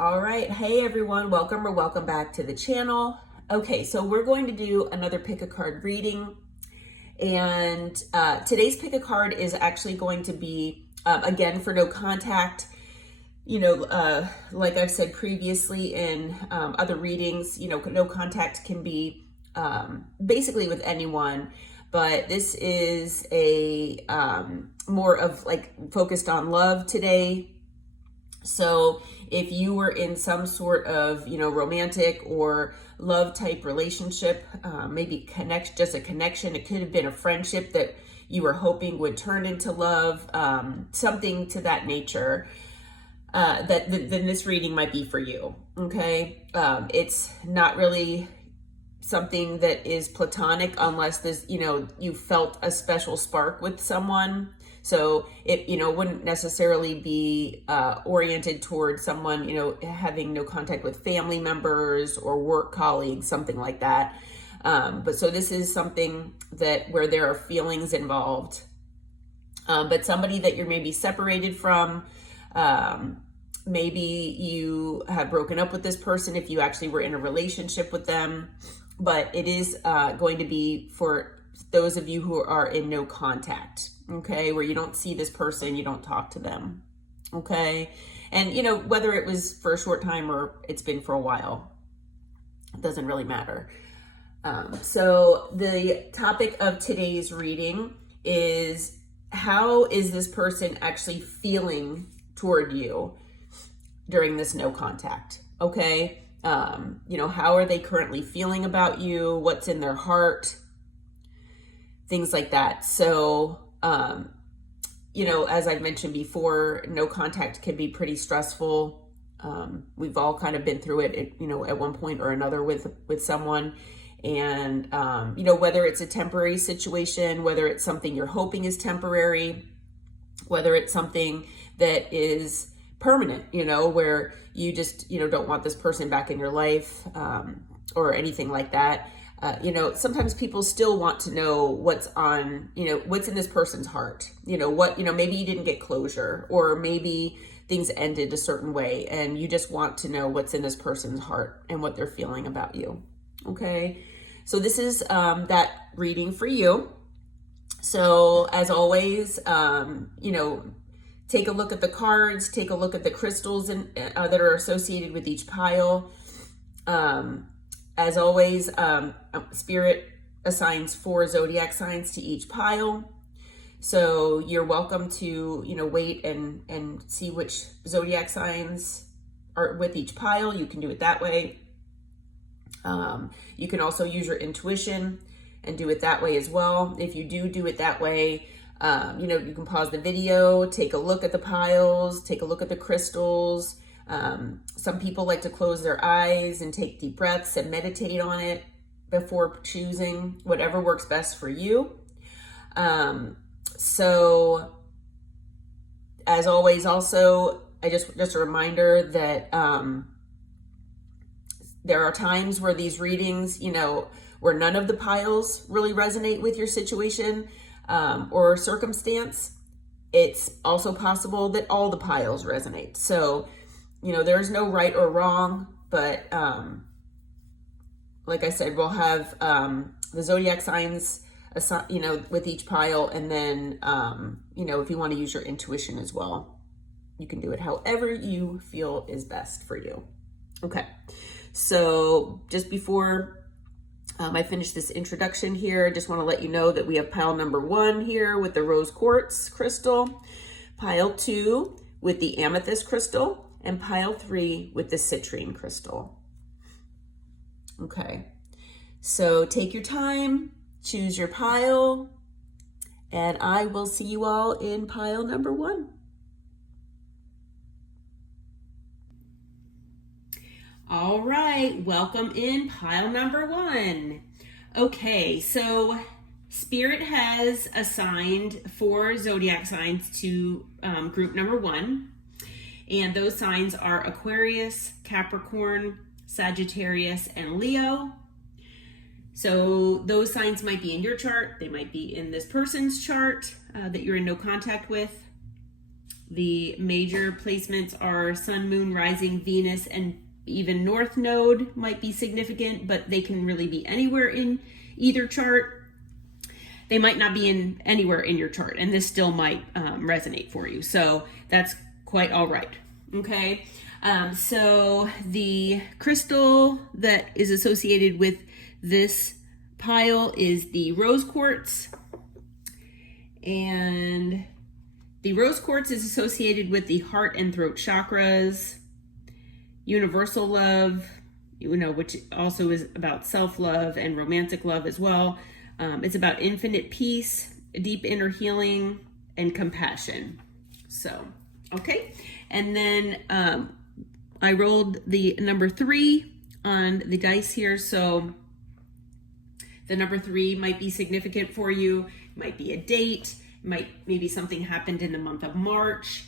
All right. Hey, everyone. Welcome or welcome back to the channel. Okay, so we're going to do another pick a card reading. And today's pick a card is actually going to be, again, for no contact. Like I've said previously in other readings, no contact can be basically with anyone. But this is a more of like focused on love today. So if you were in some sort of, romantic or love type relationship, maybe just a connection, it could have been a friendship that you were hoping would turn into love, something to that nature, then this reading might be for you. Okay. It's not really something that is platonic unless this, you felt a special spark with someone. So it, wouldn't necessarily be oriented towards someone, having no contact with family members or work colleagues, something like that. But so this is something where there are feelings involved, but somebody that you're maybe separated from. Maybe you have broken up with this person if you actually were in a relationship with them, but it is going to be for those of you who are in no contact, okay, where you don't see this person, you don't talk to them, okay? And, whether it was for a short time or it's been for a while, it doesn't really matter. So the topic of today's reading is, how is this person actually feeling toward you during this no contact, okay? How are they currently feeling about you? What's in their heart? Things like that. So, as I've mentioned before, no contact can be pretty stressful. We've all kind of been through it, at one point or another with someone. And, whether it's a temporary situation, whether it's something you're hoping is temporary, whether it's something that is permanent, where you just, don't want this person back in your life, or anything like that. Sometimes people still want to know what's in this person's heart, maybe you didn't get closure, or maybe things ended a certain way and you just want to know what's in this person's heart and what they're feeling about you. Okay. So this is, that reading for you. So as always, take a look at the cards, take a look at the crystals that are associated with each pile. As always, Spirit assigns 4 zodiac signs to each pile. So you're welcome to, wait and see which zodiac signs are with each pile. You can do it that way. You can also use your intuition and do it that way as well. If you do it that way, you can pause the video, take a look at the piles, take a look at the crystals. Some people like to close their eyes and take deep breaths and meditate on it before choosing whatever works best for you. So as always, also, just a reminder that, there are times where these readings, where none of the piles really resonate with your situation, or circumstance. It's also possible that all the piles resonate. So, there's no right or wrong, but like I said, we'll have the zodiac signs, with each pile. And then, if you want to use your intuition as well, you can do it however you feel is best for you. Okay. So just before I finish this introduction here, I just want to let you know that we have pile number 1 here with the rose quartz crystal, pile 2 with the amethyst crystal, and pile 3 with the citrine crystal. Okay, so take your time, choose your pile, and I will see you all in pile number 1. All right, welcome in pile number 1. Okay, so Spirit has assigned 4 zodiac signs to group number 1. And those signs are Aquarius, Capricorn, Sagittarius, and Leo. So those signs might be in your chart. They might be in this person's chart that you're in no contact with. The major placements are Sun, Moon, Rising, Venus, and even North Node might be significant, but they can really be anywhere in either chart. They might not be in anywhere in your chart, and this still might resonate for you. So that's quite all right. Okay. So the crystal that is associated with this pile is the rose quartz. And the rose quartz is associated with the heart and throat chakras, universal love, which also is about self-love and romantic love as well. It's about infinite peace, deep inner healing, and compassion. So, okay. And then I rolled the number 3 on the dice here. So the number 3 might be significant for you. It might be a date. Maybe something happened in the month of March.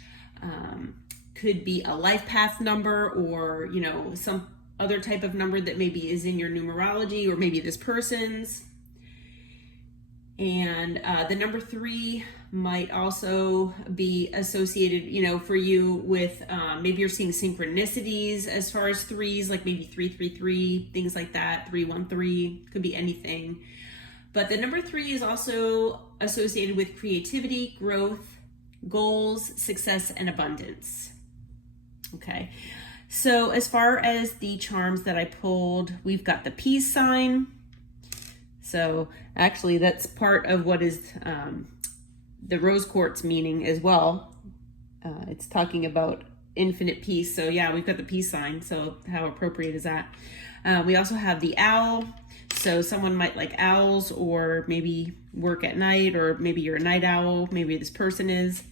Could be a life path number, or some other type of number that maybe is in your numerology, or maybe this person's. And the number 3 might also be associated, for you with maybe you're seeing synchronicities as far as 3s, like maybe 333, things like that. 313 could be anything. But the number 3 is also associated with creativity, growth, goals, success, and abundance. Okay. So as far as the charms that I pulled, we've got the peace sign. So actually that's part of what is the rose quartz meaning as well. It's talking about infinite peace. So yeah, we've got the peace sign. So how appropriate is that? We also have the owl. So someone might like owls, or maybe work at night, or maybe you're a night owl. Maybe this person is.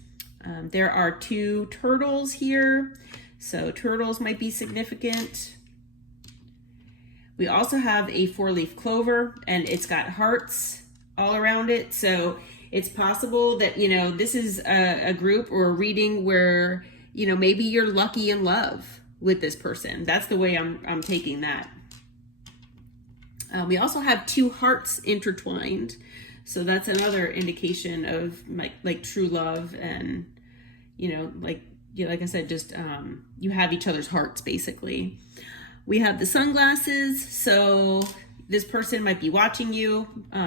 There are 2 turtles here. So turtles might be significant. We also have a 4-leaf clover, and it's got hearts all around it. So it's possible that, this is a group or a reading where, maybe you're lucky in love with this person. That's the way I'm taking that. We also have 2 hearts intertwined. So that's another indication of like true love, and, like I said, just you have each other's hearts basically. We have the sunglasses. So this person might be watching you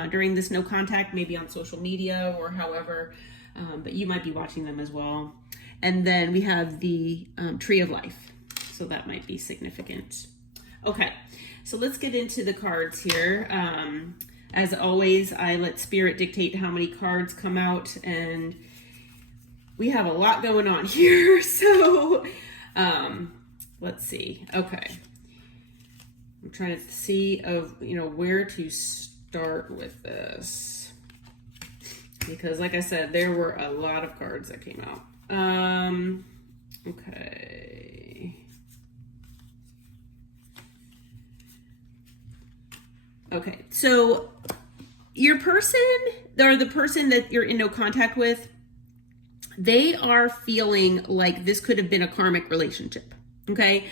during this no contact, maybe on social media or however, but you might be watching them as well. And then we have the tree of life. So that might be significant. Okay, so let's get into the cards here. As always, I let spirit dictate how many cards come out, and we have a lot going on here. So let's see. Okay. I'm trying to see where to start with this, because like I said, there were a lot of cards that came out. Okay. Okay, so your person, or the person that you're in no contact with, they are feeling like this could have been a karmic relationship. Okay.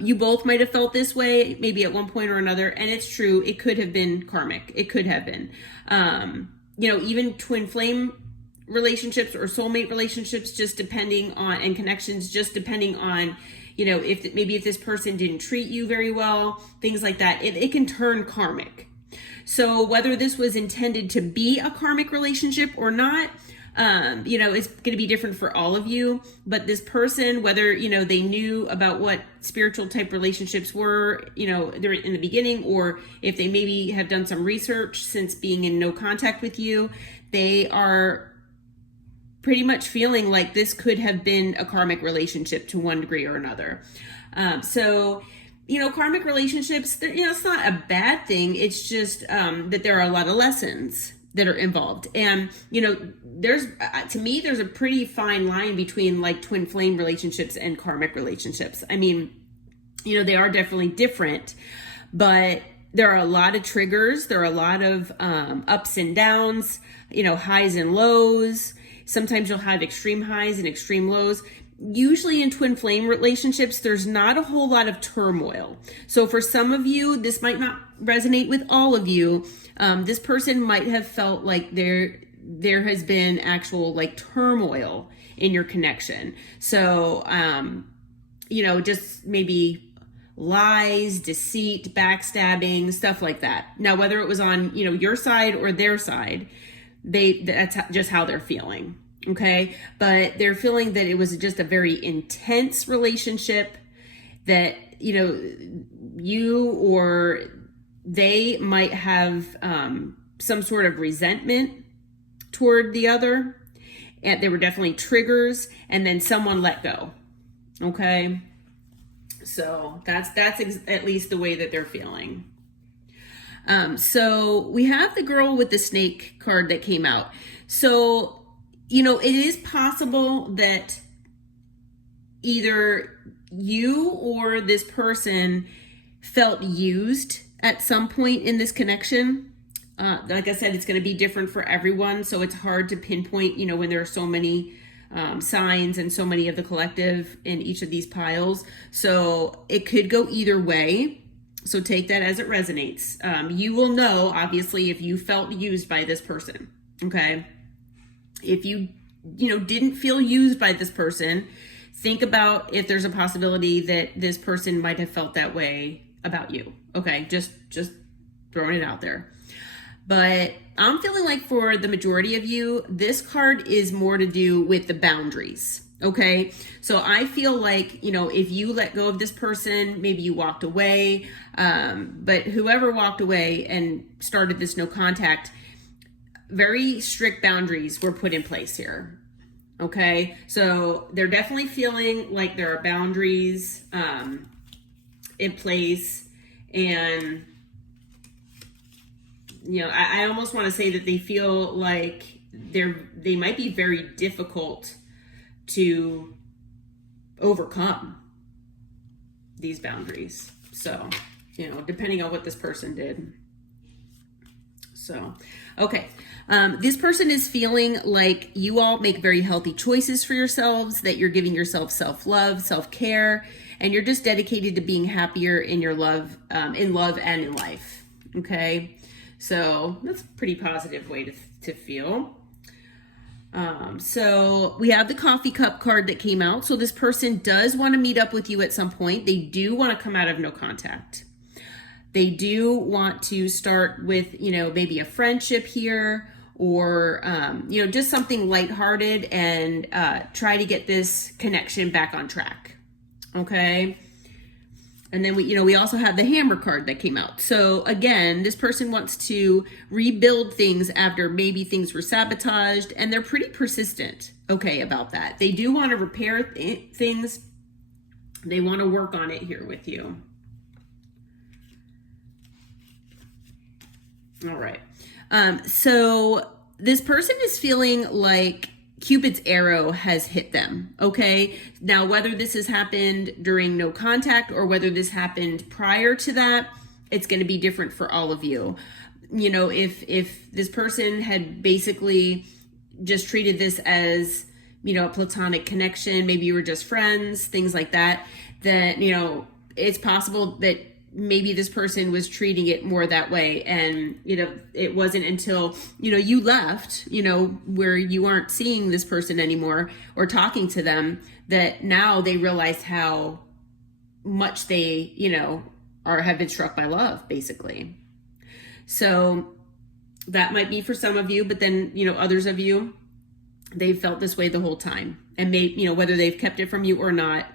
You both might have felt this way, maybe at one point or another. And it's true. It could have been karmic. It could have been, even twin flame relationships or soulmate relationships, just depending on, and connections, just depending on, if this person didn't treat you very well, things like that, it can turn karmic. So whether this was intended to be a karmic relationship or not, it's going to be different for all of you. But this person, whether, they knew about what spiritual type relationships were, they're in the beginning, or if they maybe have done some research since being in no contact with you, they are pretty much feeling like this could have been a karmic relationship to one degree or another. Karmic relationships, it's not a bad thing. It's just that there are a lot of lessons that are involved. And, there's a pretty fine line between like twin flame relationships and karmic relationships. I mean, they are definitely different, but there are a lot of triggers. There are a lot of ups and downs, highs and lows. Sometimes you'll have extreme highs and extreme lows. Usually in twin flame relationships, there's not a whole lot of turmoil. So for some of you, this might not resonate with all of you. This person might have felt like there has been actual like turmoil in your connection. So, just maybe lies, deceit, backstabbing, stuff like that. Now, whether it was on, your side or their side, that's just how they're feeling. Okay. But they're feeling that it was just a very intense relationship, that, you or they might have some sort of resentment toward the other. And there were definitely triggers, and then someone let go. Okay. So that's at least the way that they're feeling. So we have the girl with the snake card that came out. So, it is possible that either you or this person felt used at some point in this connection. Like I said, it's going to be different for everyone. So it's hard to pinpoint, when there are so many signs and so many of the collective in each of these piles. So it could go either way. So take that as it resonates. You will know, obviously, if you felt used by this person. Okay. If you, didn't feel used by this person, think about if there's a possibility that this person might have felt that way about you. Okay. Just throwing it out there. But I'm feeling like for the majority of you, this card is more to do with the boundaries. Okay. So I feel like, if you let go of this person, maybe you walked away, but whoever walked away and started this no contact, very strict boundaries were put in place here. Okay. So they're definitely feeling like there are boundaries in place. And I almost want to say that they feel like they might be very difficult to overcome, these boundaries. So, depending on what this person did. So, okay. This person is feeling like you all make very healthy choices for yourselves, that you're giving yourself self-love, self-care, and you're just dedicated to being happier in your love and in life. Okay. So that's a pretty positive way to feel. So we have the coffee cup card that came out. So this person does want to meet up with you at some point. They do want to come out of no contact. They do want to start with, maybe a friendship here, or, just something lighthearted, and try to get this connection back on track. Okay. And then we also have the hammer card that came out. So again, this person wants to rebuild things after maybe things were sabotaged, and they're pretty persistent, about that. They do want to repair things. They want to work on it here with you. All right. So this person is feeling like Cupid's arrow has hit them. Okay. Now, whether this has happened during no contact or whether this happened prior to that, it's going to be different for all of you. If this person had basically just treated this as, a platonic connection, maybe you were just friends, things like that, then, it's possible that maybe this person was treating it more that way. And, it wasn't until, you left, where you aren't seeing this person anymore or talking to them, that now they realize how much they, have been struck by love, basically. So that might be for some of you, but then, others of you, they've felt this way the whole time. And whether they've kept it from you or not,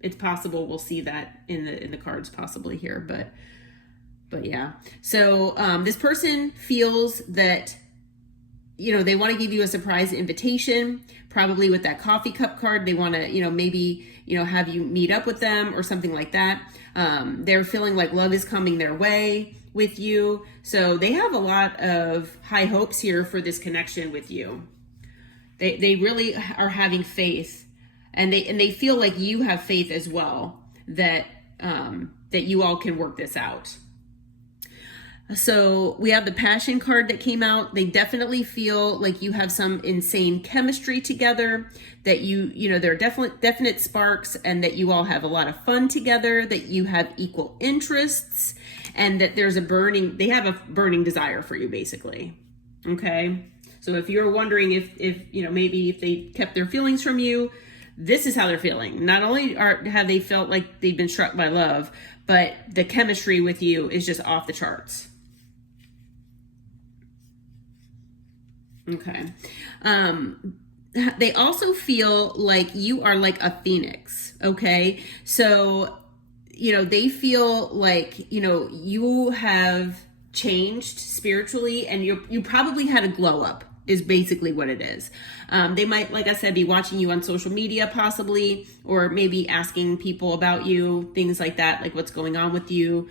it's possible we'll see that in the cards possibly here, but yeah. So this person feels that, they want to give you a surprise invitation, probably with that coffee cup card. They want to, maybe, have you meet up with them or something like that. They're feeling like love is coming their way with you. So they have a lot of high hopes here for this connection with you. They really are having faith. And they feel like you have faith as well, that you all can work this out. So we have the passion card that came out. They definitely feel like you have some insane chemistry together, that there are definite sparks, and that you all have a lot of fun together, that you have equal interests, and that they have a burning desire for you, basically. Okay. So if you're wondering if maybe if they kept their feelings from you, this is how they're feeling. Not only have they felt like they've been struck by love, but the chemistry with you is just off the charts. Okay. They also feel like you are like a phoenix. Okay. So, they feel like, you have changed spiritually, and you probably had a glow up is basically what it is. They might, like I said, be watching you on social media possibly, or maybe asking people about you, things like that, like what's going on with you.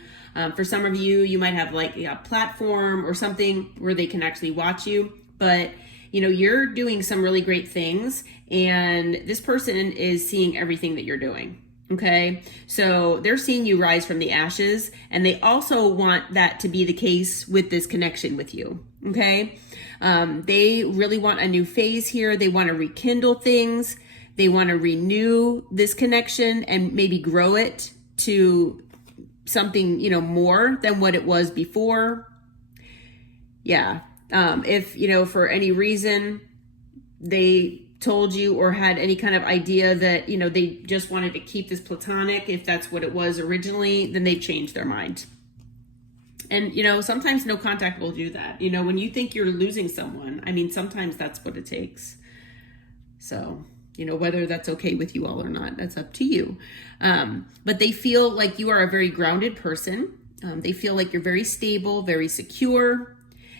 For some of you, you might have like a platform or something where they can actually watch you, but you're doing some really great things, and this person is seeing everything that you're doing. Okay, so they're seeing you rise from the ashes, and they also want that to be the case with this connection with you. Okay, they really want a new phase here. They want to rekindle things. They want to renew this connection and maybe grow it to something, more than what it was before. Yeah. If, for any reason they told you or had any kind of idea that, they just wanted to keep this platonic, if that's what it was originally, then they've changed their mind. And, sometimes no contact will do that. When you think you're losing someone, sometimes that's what it takes. So, whether that's okay with you all or not, that's up to you. But they feel like you are a very grounded person. They feel like you're very stable, very secure,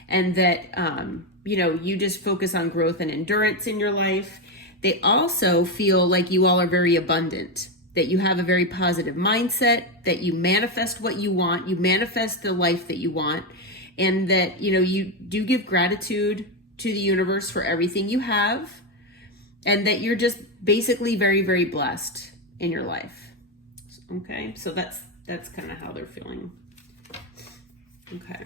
and that, you just focus on growth and endurance in your life. They also feel like you all are very abundant, that you have a very positive mindset, that you manifest what you want, you manifest the life that you want, and that, you do give gratitude to the universe for everything you have, and that you're just basically very, very blessed in your life. Okay, so that's kind of how they're feeling. Okay.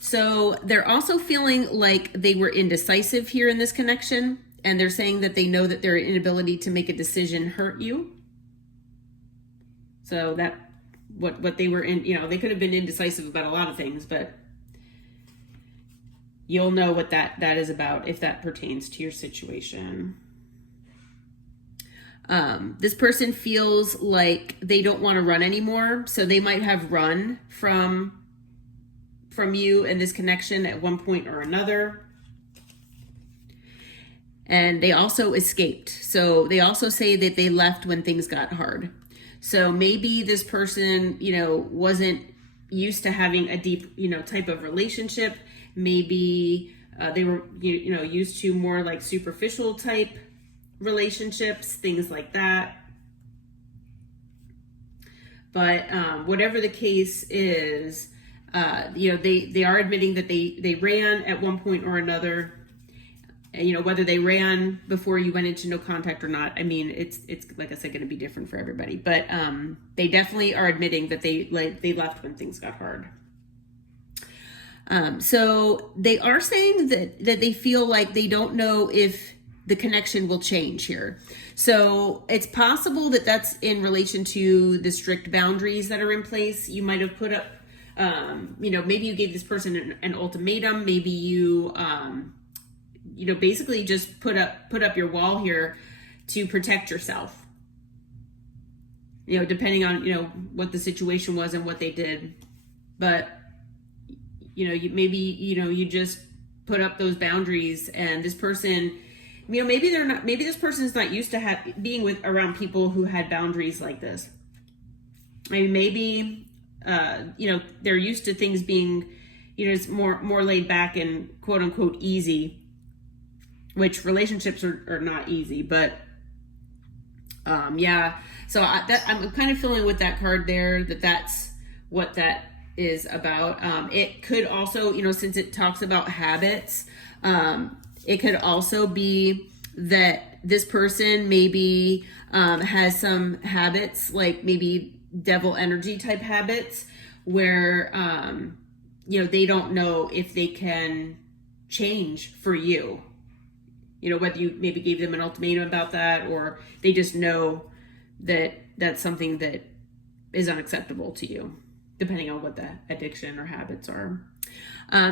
So they're also feeling like they were indecisive here in this connection, and they're saying that they know that their inability to make a decision hurt you. So that what they were in, they could have been indecisive about a lot of things, but you'll know what that is about if that pertains to your situation. This person feels like they don't want to run anymore, so they might have run from you and this connection at one point or another. And they also escaped. So they also say that they left when things got hard. So maybe this person, wasn't used to having a deep, type of relationship. Maybe they were, used to more like superficial type relationships, things like that. But whatever the case is, they are admitting that they ran at one point or another. Whether they ran before you went into no contact or not, it's like I said, going to be different for everybody. But they definitely are admitting that they left when things got hard. So they are saying that they feel like they don't know if the connection will change here. So it's possible that that's in relation to the strict boundaries that are in place. You might have put up, maybe you gave this person an ultimatum. Maybe you, basically just put up your wall here to protect yourself. Depending on, what the situation was and what they did. But, you just put up those boundaries, and this person, maybe this person is not used to being around people who had boundaries like this. Maybe, they're used to things being, it's more laid back and quote unquote easy, which relationships are not easy, but yeah. So I'm kind of feeling with that card there that's what that is about. It could also, since it talks about habits, it could also be that this person maybe has some habits, like maybe devil energy type habits, where they don't know if they can change for you. Whether you maybe gave them an ultimatum about that, or they just know that that's something that is unacceptable to you. depending on what the addiction or habits are.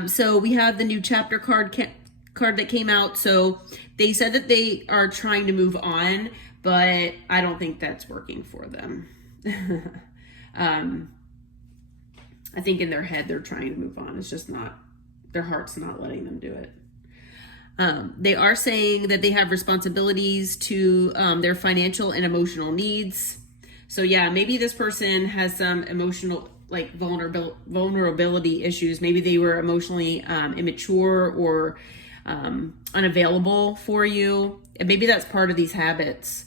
So we have the new chapter card that came out. So they said that they are trying to move on, but I don't think that's working for them. I think in their head they're trying to move on. It's just not, their heart's not letting them do it. They are saying that they have responsibilities to their financial and emotional needs. So yeah, maybe this person has some emotional, like vulnerability issues. Maybe they were emotionally immature or unavailable for you. And maybe that's part of these habits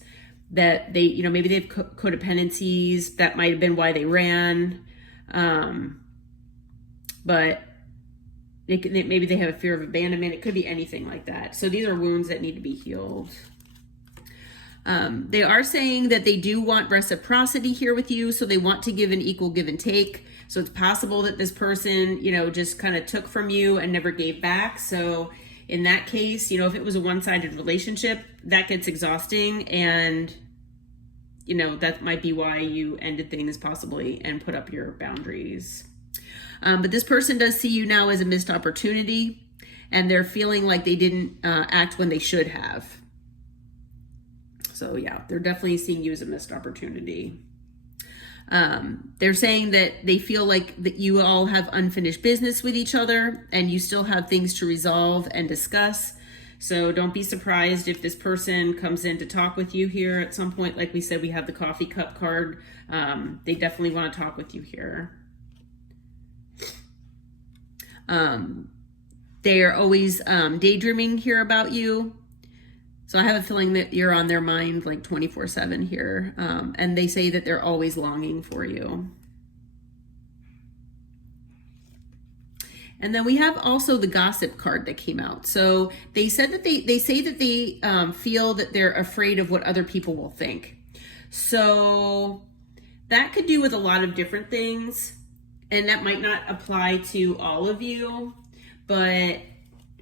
that they, you know, maybe they have codependencies. That might have been why they ran. But maybe they have a fear of abandonment. It could be anything like that. So these are wounds that need to be healed. They are saying that they do want reciprocity here with you. So they want to give an equal give and take. So it's possible that this person, you know, just kind of took from you and never gave back. So in that case, you know, if it was a one-sided relationship, that gets exhausting. And, you know, that might be why you ended things possibly and put up your boundaries. But this person does see you now as a missed opportunity, and they're feeling like they didn't act when they should have. So yeah, they're definitely seeing you as a missed opportunity. They're saying that they feel like that you all have unfinished business with each other and you still have things to resolve and discuss. So don't be surprised if this person comes in to talk with you here at some point. Like we said, we have the coffee cup card. They definitely want to talk with you here. They are always daydreaming here about you. So I have a feeling that you're on their mind like 24/7 here. And they say that they're always longing for you. And then we have also the gossip card that came out. So they said that they say that they feel that they're afraid of what other people will think. So that could do with a lot of different things. And that might not apply to all of you, but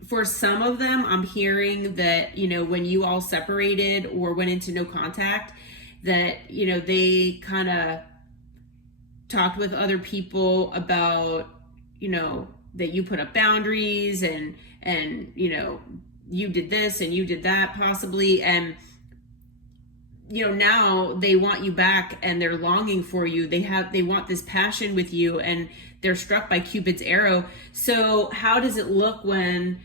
for some of them, I'm hearing that, you know, when you all separated or went into no contact, that, you know, they kind of talked with other people about, you know, that you put up boundaries and, you know, you did this and you did that possibly. And, you know, now they want you back and they're longing for you. They want this passion with you and they're struck by Cupid's arrow. So how does it look when,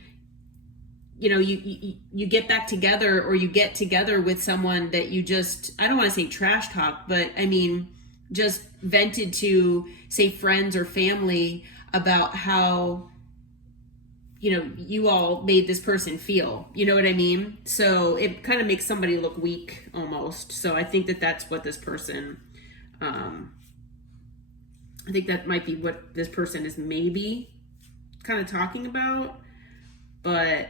you know, you get back together or you get together with someone that you just, I don't want to say trash talk, but I mean, just vented to, say, friends or family about how, you know, you all made this person feel, you know what I mean? So it kind of makes somebody look weak almost. So I think that that's what this person, I think that might be what this person is maybe kind of talking about, but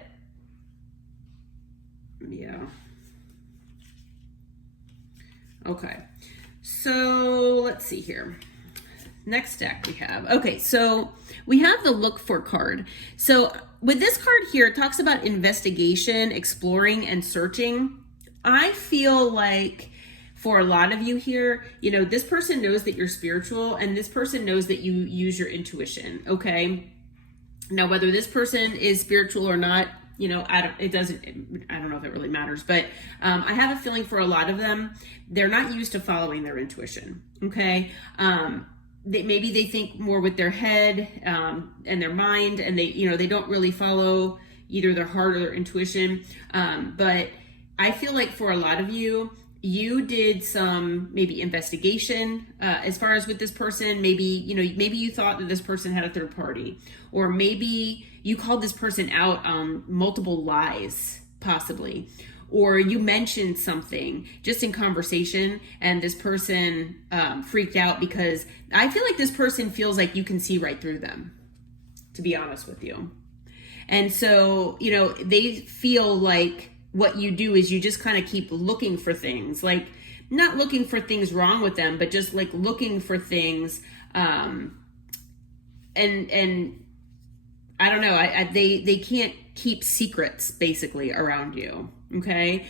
yeah. Okay. So let's see here. Next deck we have. Okay, so we have the look for card. So with this card here, it talks about investigation, exploring, and searching. I feel like for a lot of you here, you know, this person knows that you're spiritual and this person knows that you use your intuition, okay? Now, whether this person is spiritual or not, you know, I don't know if it really matters, but I have a feeling for a lot of them, they're not used to following their intuition, okay? Maybe they think more with their head and their mind, and they don't really follow either their heart or their intuition. But I feel like for a lot of you, you did some maybe investigation as far as with this person. Maybe you thought that this person had a third party, or maybe you called this person out on multiple lies, possibly. Or you mentioned something just in conversation and this person freaked out, because I feel like this person feels like you can see right through them, to be honest with you. And so, you know, they feel like what you do is you just kind of keep looking for things, like not looking for things wrong with them, but just like looking for things. And I don't know, they can't keep secrets basically around you. Okay.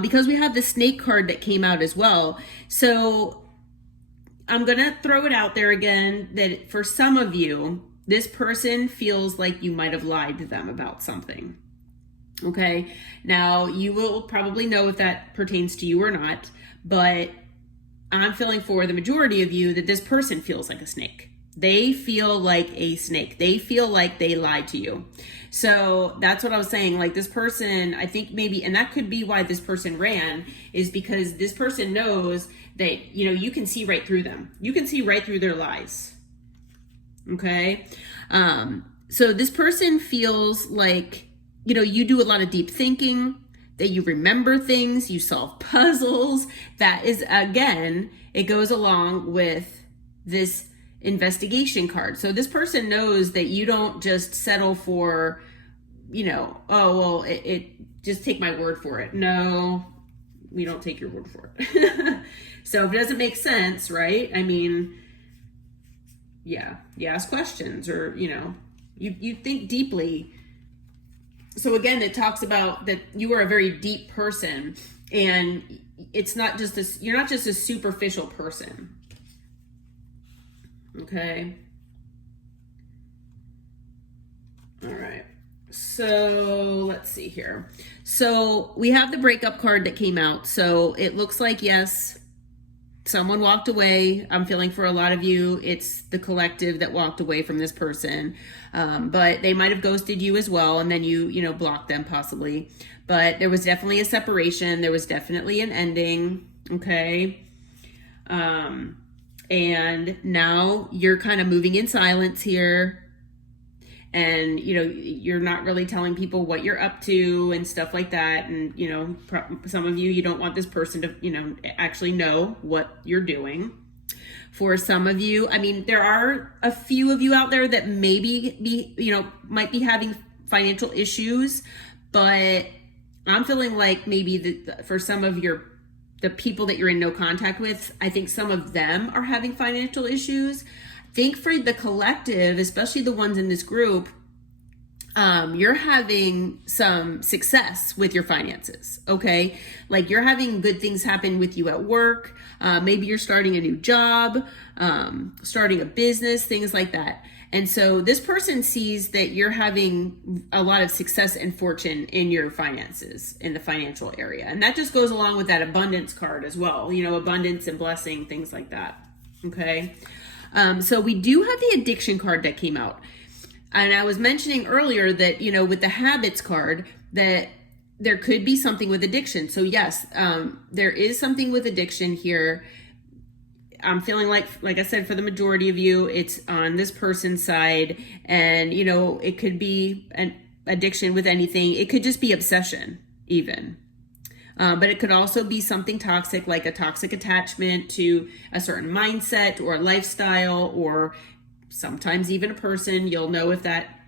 Because we have the snake card that came out as well. So I'm going to throw it out there again that for some of you, this person feels like you might have lied to them about something. Okay. Now, you will probably know if that pertains to you or not, but I'm feeling for the majority of you that this person feels like a snake. They feel like a snake. They feel like they lied to you. So that's what I was saying. Like this person, I think maybe, and that could be why this person ran, is because this person knows that, you know, you can see right through them. You can see right through their lies. Okay. So this person feels like, you know, you do a lot of deep thinking, that you remember things, you solve puzzles. That is, again, it goes along with this investigation card. So this person knows that you don't just settle for, you know, oh, well, it just take my word for it. No, we don't take your word for it. So if it doesn't make sense, right? I mean, yeah, you ask questions, or, you know, you think deeply. So again, it talks about that you are a very deep person, and it's not just this, you're not just a superficial person. Okay. All right. So let's see here. So we have the breakup card that came out. So it looks like, yes, someone walked away. I'm feeling for a lot of you, it's the collective that walked away from this person. But they might have ghosted you as well, and then you know, blocked them possibly. But there was definitely a separation. There was definitely an ending. Okay. And now you're kind of moving in silence here. And, you know, you're not really telling people what you're up to and stuff like that. And, you know, some of you don't want this person to, you know, actually know what you're doing. For some of you, I mean, there are a few of you out there that maybe might be having financial issues, but I'm feeling like maybe for some of the people that you're in no contact with, I think some of them are having financial issues. I think for the collective, especially the ones in this group, you're having some success with your finances, okay? Like you're having good things happen with you at work. Maybe you're starting a new job, starting a business, things like that. And so this person sees that you're having a lot of success and fortune in your finances, in the financial area. And that just goes along with that abundance card as well, you know, abundance and blessing, things like that, okay? So we do have the addiction card that came out. And I was mentioning earlier that, you know, with the habits card, that there could be something with addiction. So yes, there is something with addiction here. I'm feeling like I said, for the majority of you, it's on this person's side. And, you know, it could be an addiction with anything. It could just be obsession even. But it could also be something toxic, like a toxic attachment to a certain mindset or lifestyle, or sometimes even a person. You'll know if that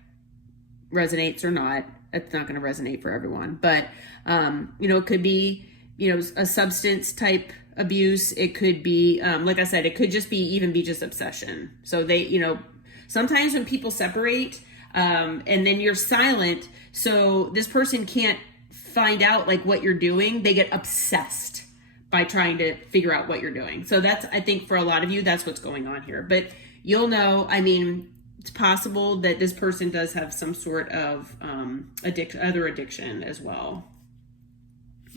resonates or not. It's not going to resonate for everyone. But, you know, it could be, you know, a substance type abuse. It could be, like I said, it could just be even be just obsession. So they, you know, sometimes when people separate, and then you're silent, so this person can't find out like what you're doing, they get obsessed by trying to figure out what you're doing. So that's, I think for a lot of you, that's what's going on here. But you'll know, I mean, it's possible that this person does have some sort of other addiction as well.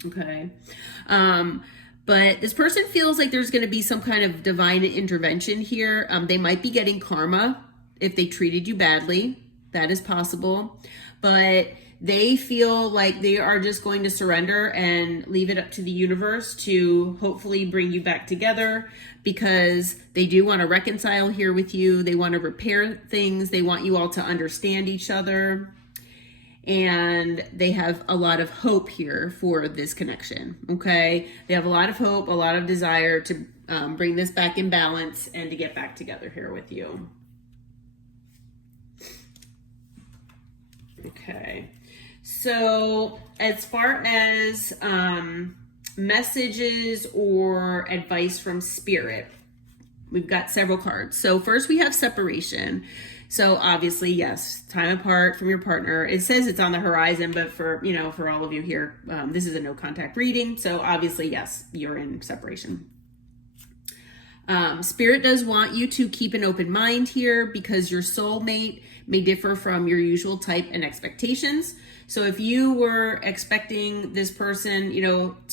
Okay. But this person feels like there's going to be some kind of divine intervention here. They might be getting karma if they treated you badly. That is possible. But they feel like they are just going to surrender and leave it up to the universe to hopefully bring you back together, because they do want to reconcile here with you. They want to repair things. They want you all to understand each other. And they have a lot of hope here for this connection, okay? They have a lot of hope, a lot of desire to bring this back in balance and to get back together here with you. Okay. So as far as messages or advice from spirit, we've got several cards. So first we have separation. So obviously, yes, time apart from your partner. It says it's on the horizon, but for, you know, for all of you here, this is a no contact reading. So obviously, yes, you're in separation. Spirit does want you to keep an open mind here because your soulmate may differ from your usual type and expectations. So if you were expecting this person, if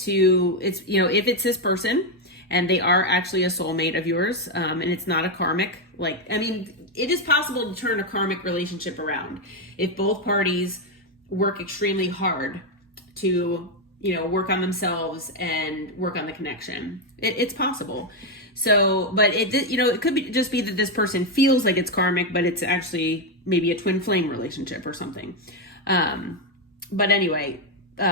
it's this person and they are actually a soulmate of yours, and it's not a karmic, it is possible to turn a karmic relationship around if both parties work extremely hard to, work on themselves and work on the connection. It's possible. So, but it could just be that this person feels like it's karmic, but it's actually maybe a twin flame relationship or something. But anyway,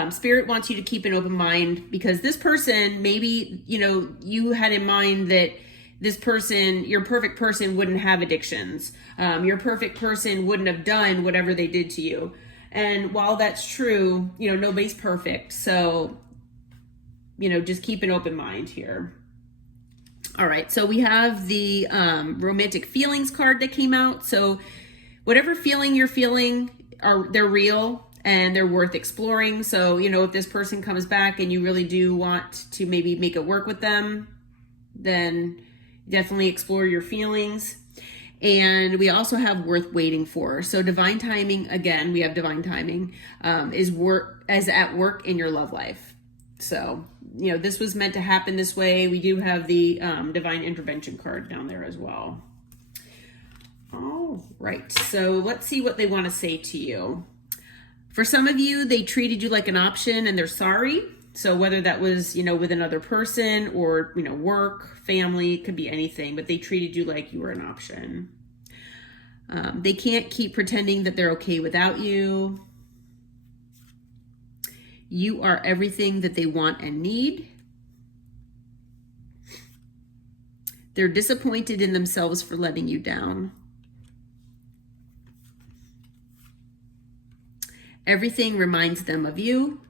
Spirit wants you to keep an open mind because this person, maybe, you had in mind that this person, your perfect person, wouldn't have addictions. Your perfect person wouldn't have done whatever they did to you. And while that's true, nobody's perfect. So, just keep an open mind here. All right, so we have the romantic feelings card that came out. So whatever feeling you're feeling, they're real and they're worth exploring. So, if this person comes back and you really do want to maybe make it work with them, then definitely explore your feelings. And we also have worth waiting for. So divine timing, again, we have divine timing, is at work in your love life. So, this was meant to happen this way. We do have the divine intervention card down there as well. All right, so let's see what they want to say to you. For some of you, they treated you like an option and they're sorry. So whether that was, with another person or, work, family, it could be anything, but they treated you like you were an option. They can't keep pretending that they're okay without you. You are everything that they want and need. They're disappointed in themselves for letting you down. Everything reminds them of you.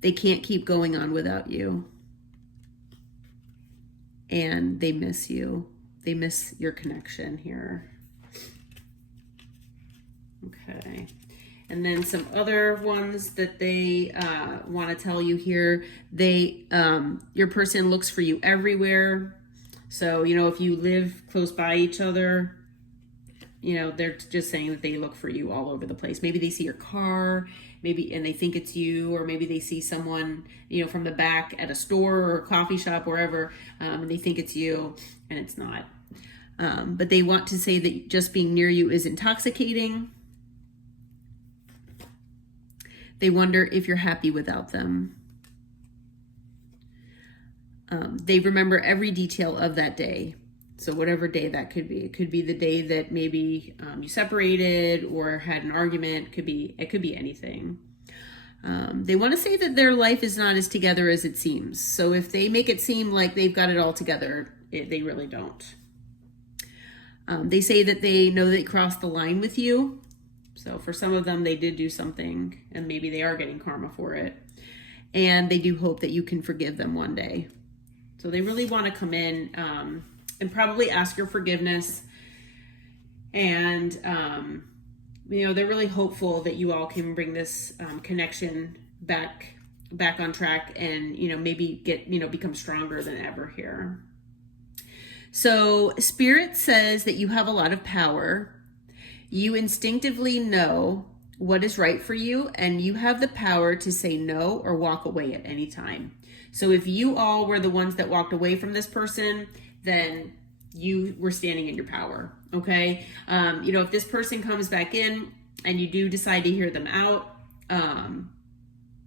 They can't keep going on without you. And they miss you. They miss your connection here. Okay. And then some other ones that they want to tell you here. Your person looks for you everywhere. So, if you live close by each other, they're just saying that they look for you all over the place. Maybe they see your car, and they think it's you, or maybe they see someone, from the back at a store or a coffee shop, wherever, and they think it's you, and it's not. But they want to say that just being near you is intoxicating. They wonder if you're happy without them. They remember every detail of that day. So whatever day that could be. It could be the day that maybe you separated or had an argument. It could be anything. They want to say that their life is not as together as it seems. So if they make it seem like they've got it all together, they really don't. They say that they know they crossed the line with you. So for some of them, they did do something and maybe they are getting karma for it. And they do hope that you can forgive them one day. So they really want to come in and probably ask your forgiveness. And, they're really hopeful that you all can bring this connection back on track and, maybe become stronger than ever here. So Spirit says that you have a lot of power. You instinctively know what is right for you, and you have the power to say no or walk away at any time. So if you all were the ones that walked away from this person, then you were standing in your power, okay? If this person comes back in and you do decide to hear them out,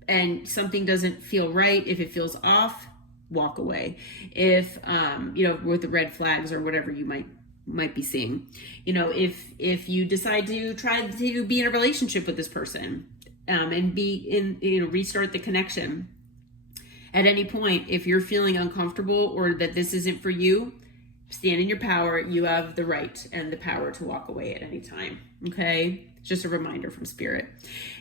and something doesn't feel right, if it feels off, walk away. If, with the red flags or whatever you might be seeing, if you decide to try to be in a relationship with this person, and restart the connection at any point, if you're feeling uncomfortable or that this isn't for you, stand in your power. You have the right and the power to walk away at any time. Okay. It's just a reminder from Spirit.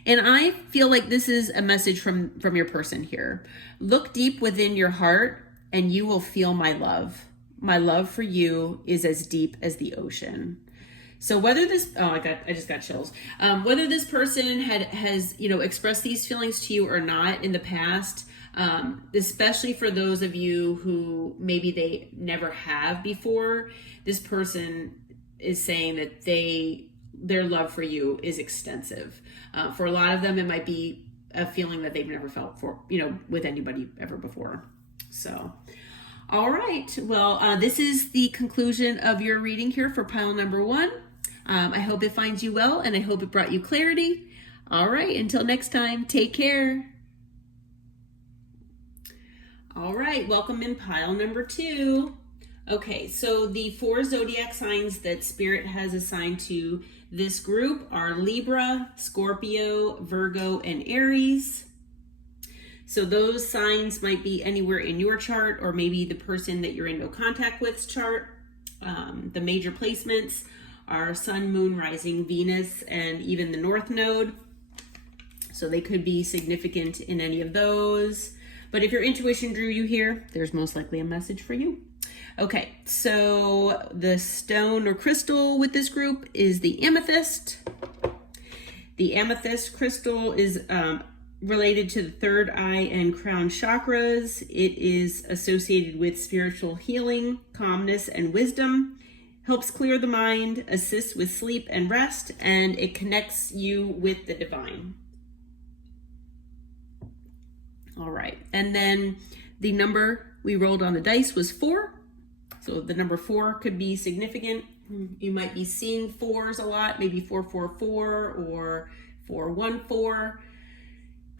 And I feel like this is a message from your person here. Look deep within your heart and you will feel my love. My love for you is as deep as the ocean. So whether this, I just got chills. Whether this person has, expressed these feelings to you or not in the past, especially for those of you who maybe they never have before, this person is saying that their love for you is extensive. For a lot of them, it might be a feeling that they've never felt for, with anybody ever before. So, all right. Well, this is the conclusion of your reading here for pile number 1. I hope it finds you well, and I hope it brought you clarity. All right. Until next time, take care. All right. Welcome in pile number 2. Okay, so the 4 zodiac signs that Spirit has assigned to this group are Libra, Scorpio, Virgo, and Aries. So those signs might be anywhere in your chart, or maybe the person that you're in no contact with's chart. The major placements are Sun, Moon, Rising, Venus, and even the North Node. So they could be significant in any of those. But if your intuition drew you here, there's most likely a message for you. Okay, so the stone or crystal with this group is the amethyst. The amethyst crystal is related to the third eye and crown chakras. It is associated with spiritual healing, calmness, and wisdom. Helps clear the mind, assists with sleep and rest, and it connects you with the divine. All right, and then the number we rolled on the dice was 4. So the number 4 could be significant. You might be seeing 4s a lot, maybe 444 or 414.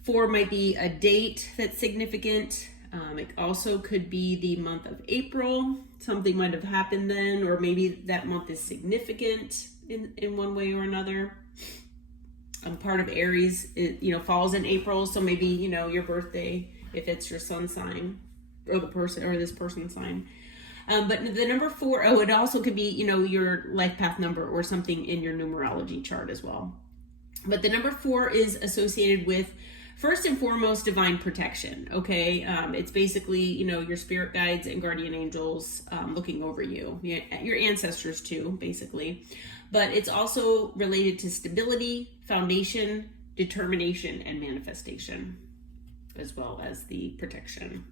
4 might be a date that's significant. It also could be the month of April. Something might have happened then, or maybe that month is significant in one way or another. Part of Aries, falls in April, so maybe, your birthday, if it's your sun sign, or this person's sign. But the number 4, it also could be, your life path number or something in your numerology chart as well. But the number 4 is associated with, first and foremost, divine protection, okay? It's basically, your spirit guides and guardian angels looking over you, your ancestors too, basically. But it's also related to stability, foundation, determination, and manifestation, as well as the protection.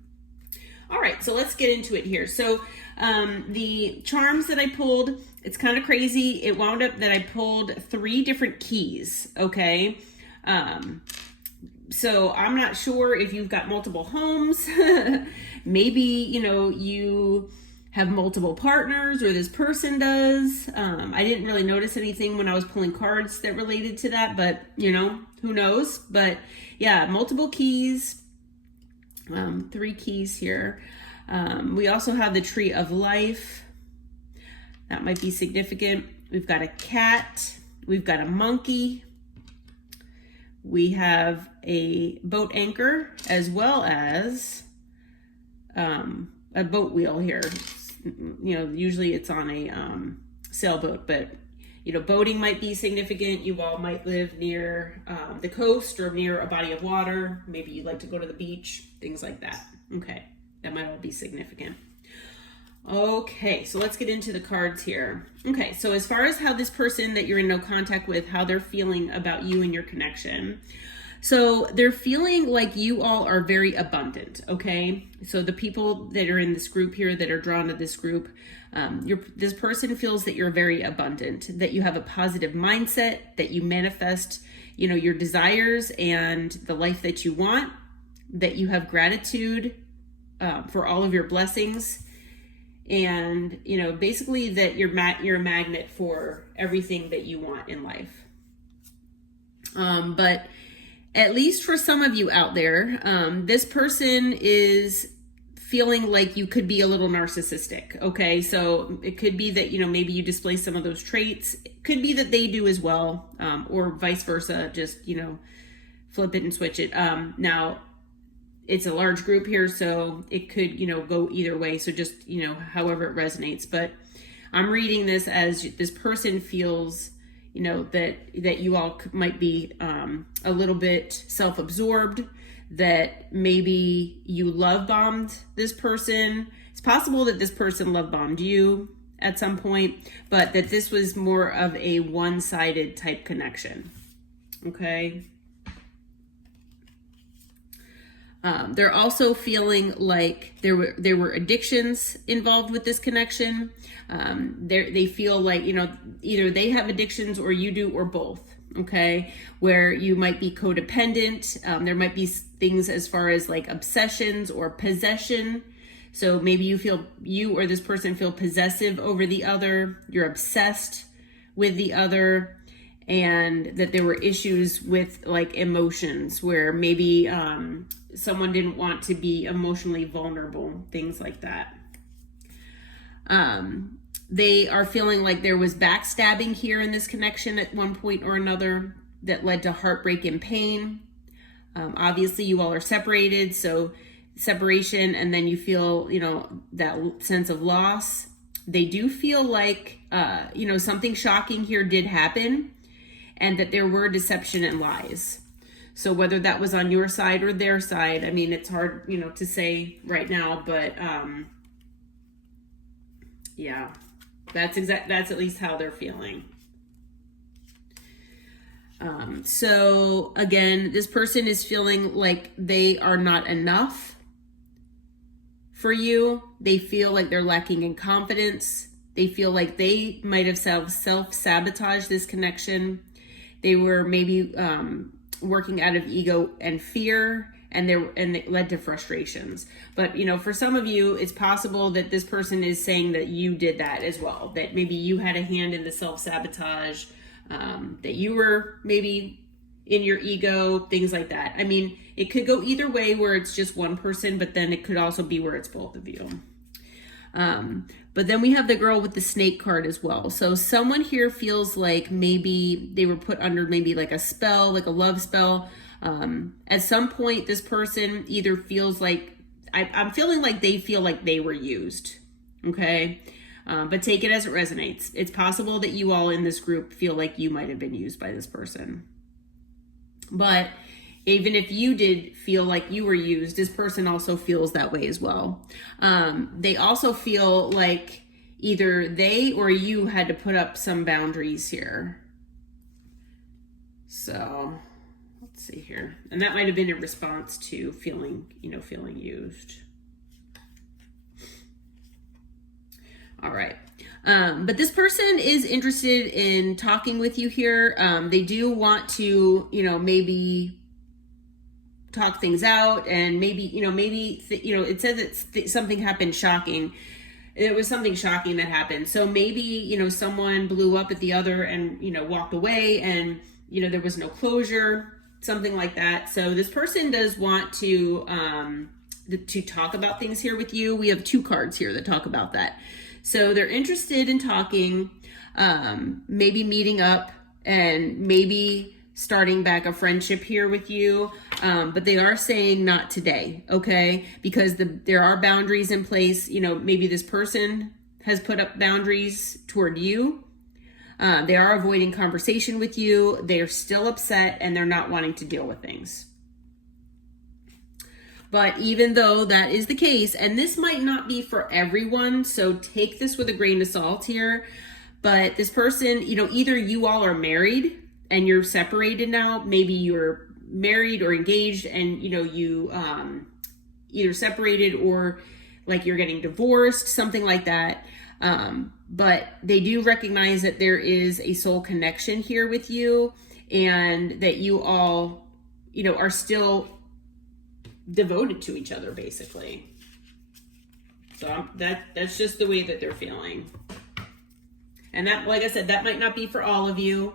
All right, so let's get into it here. So the charms that I pulled, it's kind of crazy. It wound up that I pulled 3 different keys, okay? So I'm not sure if you've got multiple homes. Maybe, you have multiple partners, or this person does. I didn't really notice anything when I was pulling cards that related to that, but, who knows? But yeah, multiple keys. 3 keys here. We also have the tree of life. That might be significant. We've got a cat. We've got a monkey. We have a boat anchor, as well as a boat wheel here. Usually it's on a sailboat, but boating might be significant. You all might live near the coast or near a body of water. Maybe you like to go to the beach, things like that. Okay, that might all be significant. Okay, so let's get into the cards here. Okay, so as far as how this person that you're in no contact with, how they're feeling about you and your connection. So they're feeling like you all are very abundant, okay? So the people that are in this group here, that are drawn to this group, this person feels that you're very abundant, that you have a positive mindset, that you manifest, your desires and the life that you want, that you have gratitude for all of your blessings, and, basically that you're a magnet for everything that you want in life. But at least for some of you out there, this person is feeling like you could be a little narcissistic, okay? So it could be that, maybe you display some of those traits. It could be that they do as well, or vice versa, just, flip it and switch it. Now, it's a large group here, so it could, go either way. So just, however it resonates. But I'm reading this as this person feels, that you all might be a little bit self-absorbed, that maybe you love bombed this person. It's possible that this person love bombed you at some point, but that this was more of a one-sided type connection. Okay. They're also feeling like there were addictions involved with this connection. They feel like, either they have addictions or you do, or both. Okay, where you might be codependent. There might be things as far as like obsessions or possession. So maybe you or this person feel possessive over the other. You're obsessed with the other. And that there were issues with like emotions where maybe someone didn't want to be emotionally vulnerable, things like that. They are feeling like there was backstabbing here in this connection at one point or another that led to heartbreak and pain. Obviously, you all are separated, so separation, and then you feel, that sense of loss. They do feel like, something shocking here did happen, and that there were deception and lies. So whether that was on your side or their side, I mean, it's hard, to say right now, but yeah, that's at least how they're feeling. So again, this person is feeling like they are not enough for you. They feel like they're lacking in confidence. They feel like they might have self-sabotaged this connection. They were maybe working out of ego and fear, and it led to frustrations. But for some of you, it's possible that this person is saying that you did that as well. That maybe you had a hand in the self-sabotage, that you were maybe in your ego, things like that. I mean, it could go either way, where it's just one person, but then it could also be where it's both of you. But then we have the girl with the snake card as well. So someone here feels like maybe they were put under maybe like a spell, like a love spell. At some point, this person either feels like, I'm feeling like they feel like they were used. Okay. But take it as it resonates. It's possible that you all in this group feel like you might have been used by this person. But even if you did feel like you were used, this person also feels that way as well. They also feel like either they or you had to put up some boundaries here. So let's see here. And that might have been in response to feeling used. All right. But this person is interested in talking with you here. They do want to, maybe talk things out, and maybe it says that something happened shocking. It was something shocking that happened. So maybe, someone blew up at the other and, walked away, and, there was no closure, something like that. So this person does want to talk about things here with you. We have 2 cards here that talk about that. So they're interested in talking, maybe meeting up, and maybe starting back a friendship here with you. But they are saying not today, okay? Because there are boundaries in place. Maybe this person has put up boundaries toward you. They are avoiding conversation with you. They're still upset, and they're not wanting to deal with things. But even though that is the case, and this might not be for everyone, so take this with a grain of salt here, but this person, either you all are married and you're separated now, maybe you're married or engaged, and you either separated or like you're getting divorced, something like that. But they do recognize that there is a soul connection here with you, and that you all, are still devoted to each other, basically. So that's just the way that they're feeling. And that, like I said, that might not be for all of you.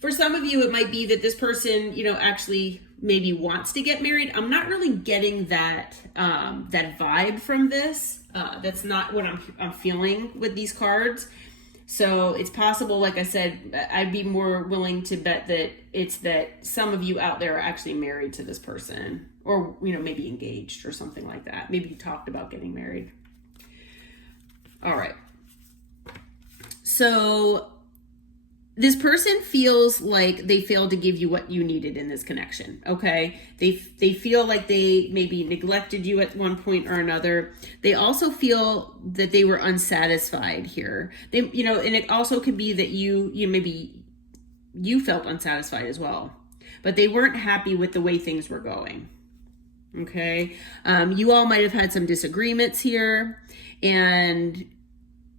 For some of you, it might be that this person, actually maybe wants to get married. I'm not really getting that vibe from this. That's not what I'm feeling with these cards. So it's possible, like I said, I'd be more willing to bet that it's that some of you out there are actually married to this person, or, maybe engaged or something like that. Maybe you talked about getting married. All right. So this person feels like they failed to give you what you needed in this connection. Okay. They feel like they maybe neglected you at one point or another. They also feel that they were unsatisfied here. And it also could be that maybe you felt unsatisfied as well, but they weren't happy with the way things were going. Okay. You all might have had some disagreements here, and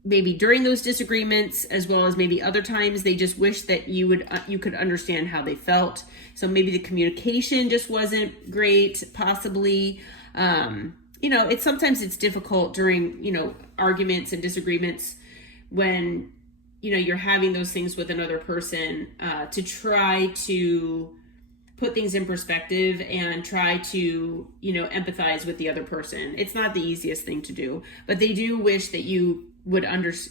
maybe during those disagreements, as well as maybe other times, they just wish that you could understand how they felt. So maybe the communication just wasn't great, possibly. Sometimes it's difficult during, arguments and disagreements when, you're having those things with another person, to try to put things in perspective and try to, empathize with the other person. It's not the easiest thing to do, but they do wish that you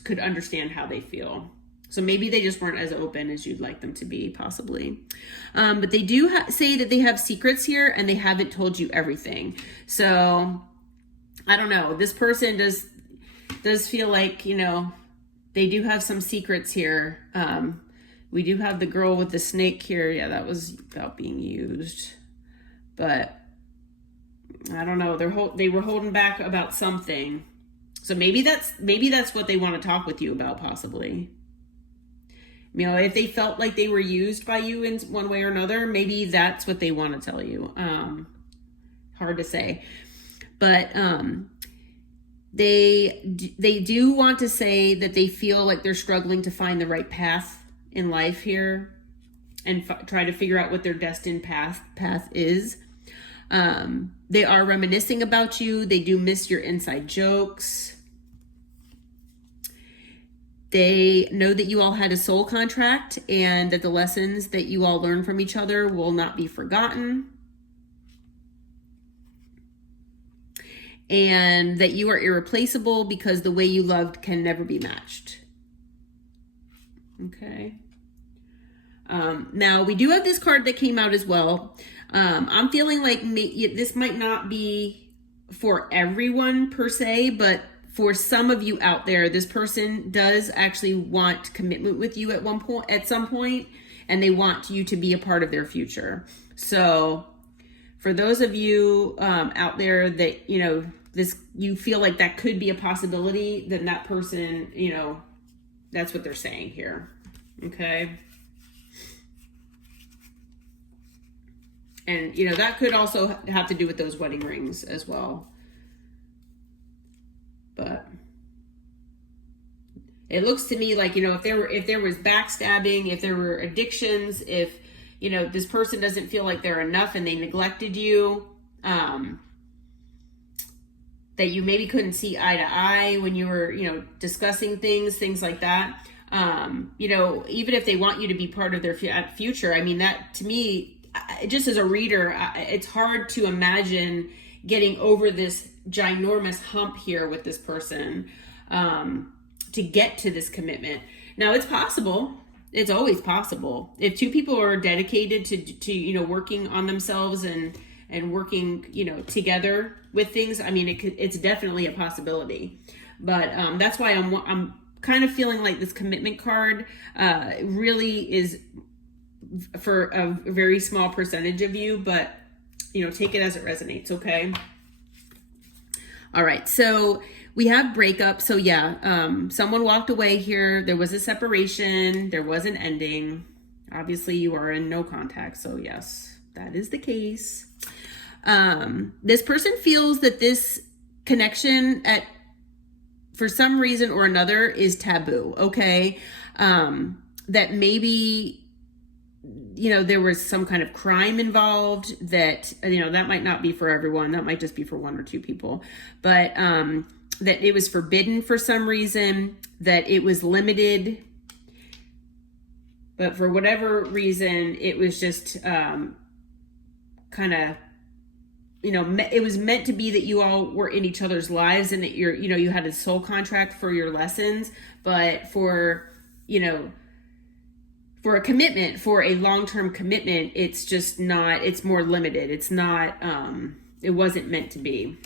could understand how they feel. So maybe they just weren't as open as you'd like them to be, possibly. But they do say that they have secrets here and they haven't told you everything. So I don't know. This person does feel like, they do have some secrets here. We do have the girl with the snake here. Yeah, that was about being used. But I don't know. They were holding back about something. So maybe that's what they want to talk with you about, possibly. If they felt like they were used by you in one way or another, maybe that's what they want to tell you. Hard to say. But they do want to say that they feel like they're struggling to find the right path in life here and try to figure out what their destined path is. They are reminiscing about you. They do miss your inside jokes. They know that you all had a soul contract and that the lessons that you all learned from each other will not be forgotten. And that you are irreplaceable because the way you loved can never be matched. Okay. Now we do have this card that came out as well. I'm feeling like this might not be for everyone per se, but for some of you out there, this person does actually want commitment with you at some point, and they want you to be a part of their future. So for those of you out there that, you feel like that could be a possibility, then that person, that's what they're saying here. Okay. And, that could also have to do with those wedding rings as well. But it looks to me like, if there was backstabbing, if there were addictions, if, this person doesn't feel like they're enough and they neglected you, that you maybe couldn't see eye to eye when you were, discussing things like that. Even if they want you to be part of their future, I mean, that to me, just as a reader, it's hard to imagine getting over this ginormous hump here with this person to get to this commitment. Now, it's possible. It's always possible. If two people are dedicated to working on themselves and working, together with things, I mean, it's definitely a possibility. But that's why I'm kind of feeling like this commitment card really is for a very small percentage of you, but take it as it resonates. Okay. All right. So we have breakup. So yeah, someone walked away here. There was a separation. There was an ending. Obviously you are in no contact. So yes, that is the case. This person feels that this connection for some reason or another is taboo. Okay. That maybe, there was some kind of crime involved that, that might not be for everyone. That might just be for one or two people, but, that it was forbidden for some reason, that it was limited, but for whatever reason, it was just, kind of, it was meant to be that you all were in each other's lives and that you had a soul contract for your lessons, but for a commitment, for a long-term commitment, it's just not, it's more limited. It's not, it wasn't meant to be.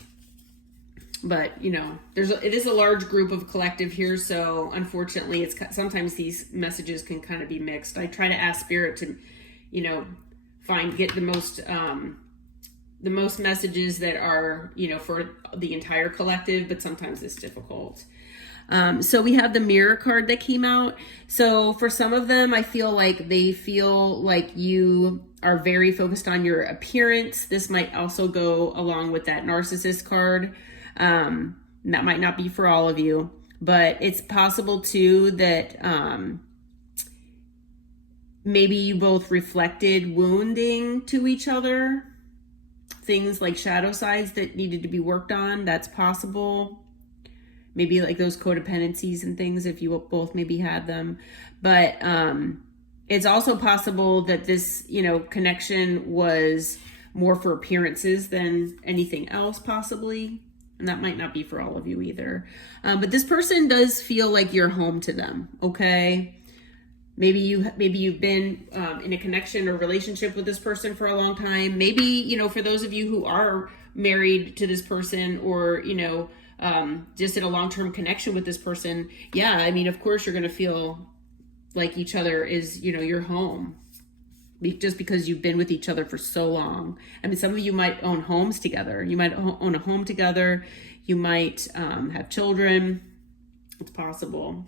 But you know, it is a large group of collective here, so unfortunately, it's sometimes these messages can kind of be mixed. I try to ask spirit to, you know, get the most messages that are, you know, for the entire collective, but sometimes it's difficult. So we have the mirror card that came out. So for some of them, I feel like they feel like you are very focused on your appearance. This might also go along with that narcissist card. That might not be for all of you, but it's possible too that maybe you both reflected wounding to each other. Things like shadow sides that needed to be worked on. That's possible. Maybe like those codependencies and things, if you both maybe had them. But it's also possible that this, you know, connection was more for appearances than anything else, possibly. And that might not be for all of you either. But this person does feel like you're home to them, okay? Maybe you've been in a connection or relationship with this person for a long time. Maybe, you know, for those of you who are married to this person, or, you know, just in a long-term connection with this person, yeah, I mean, of course you're going to feel like each other is, you know, your home, just because you've been with each other for so long. I mean, some of you might own homes together. You might own a home together. You might have children. It's possible.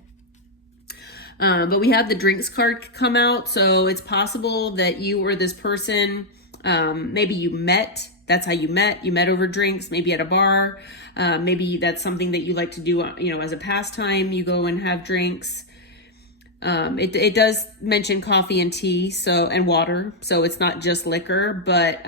But we have the drinks card come out. So it's possible that you or this person, maybe you met. That's how you met. You met over drinks, maybe at a bar. Maybe that's something that you like to do, you know, as a pastime. You go and have drinks. It does mention coffee and tea, and water. So it's not just liquor, but,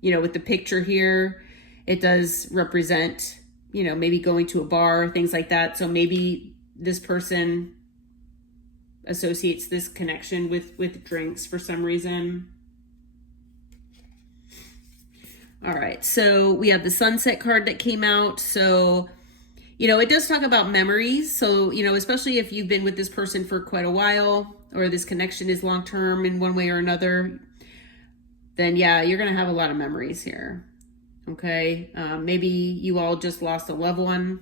you know, with the picture here, it does represent, you know, maybe going to a bar, things like that. So maybe this person associates this connection with drinks for some reason. All right, so we have the sunset card that came out. So, you know, it does talk about memories. So, you know, especially if you've been with this person for quite a while, or this connection is long-term in one way or another, then yeah, you're going to have a lot of memories here. Okay. Maybe you all just lost a loved one.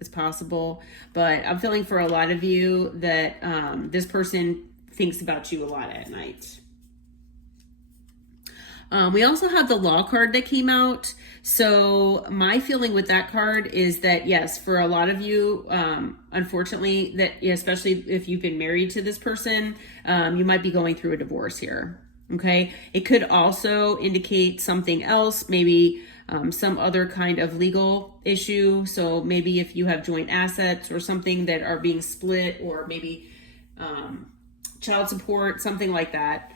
It's possible, but I'm feeling for a lot of you that this person thinks about you a lot at night. We also have the law card that came out. So my feeling with that card is that, yes, for a lot of you, unfortunately, that especially if you've been married to this person, you might be going through a divorce here. Okay. It could also indicate something else, maybe some other kind of legal issue. So maybe if you have joint assets or something that are being split, or maybe child support, something like that.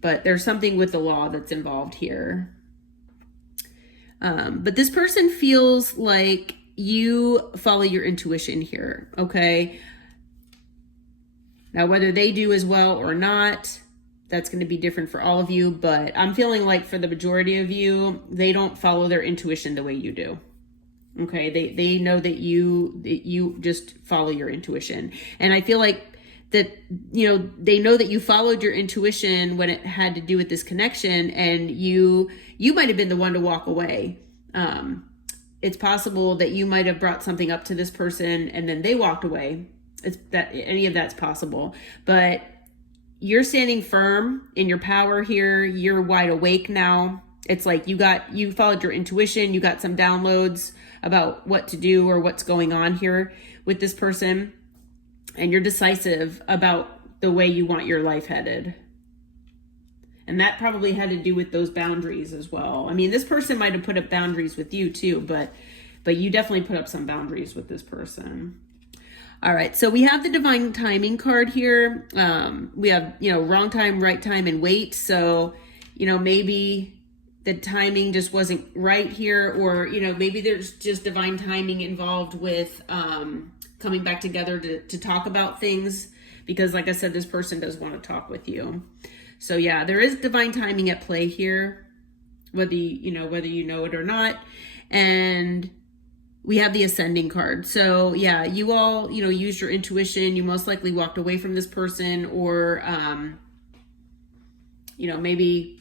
But there's something with the law that's involved here. But this person feels like you follow your intuition here, okay? Now, whether they do as well or not, that's going to be different for all of you. But I'm feeling like for the majority of you, they don't follow their intuition the way you do. Okay, they know that you just follow your intuition. And I feel like that, you know, they know that you followed your intuition when it had to do with this connection, and you might have been the one to walk away. It's possible that you might have brought something up to this person and then they walked away. It's that any of that's possible, but you're standing firm in your power here. You're wide awake now. It's like you followed your intuition. You got some downloads about what to do or what's going on here with this person. And you're decisive about the way you want your life headed. And that probably had to do with those boundaries as well. I mean, this person might have put up boundaries with you too, but you definitely put up some boundaries with this person. All right, so we have the divine timing card here. We have, you know, wrong time, right time, and wait. So, you know, maybe the timing just wasn't right here, or, you know, maybe there's just divine timing involved with coming back together to talk about things, because like I said, this person does want to talk with you. So yeah, there is divine timing at play here, whether you know it or not. And we have the ascending card. So yeah, you all, you know, used your intuition. You most likely walked away from this person, or, you know, maybe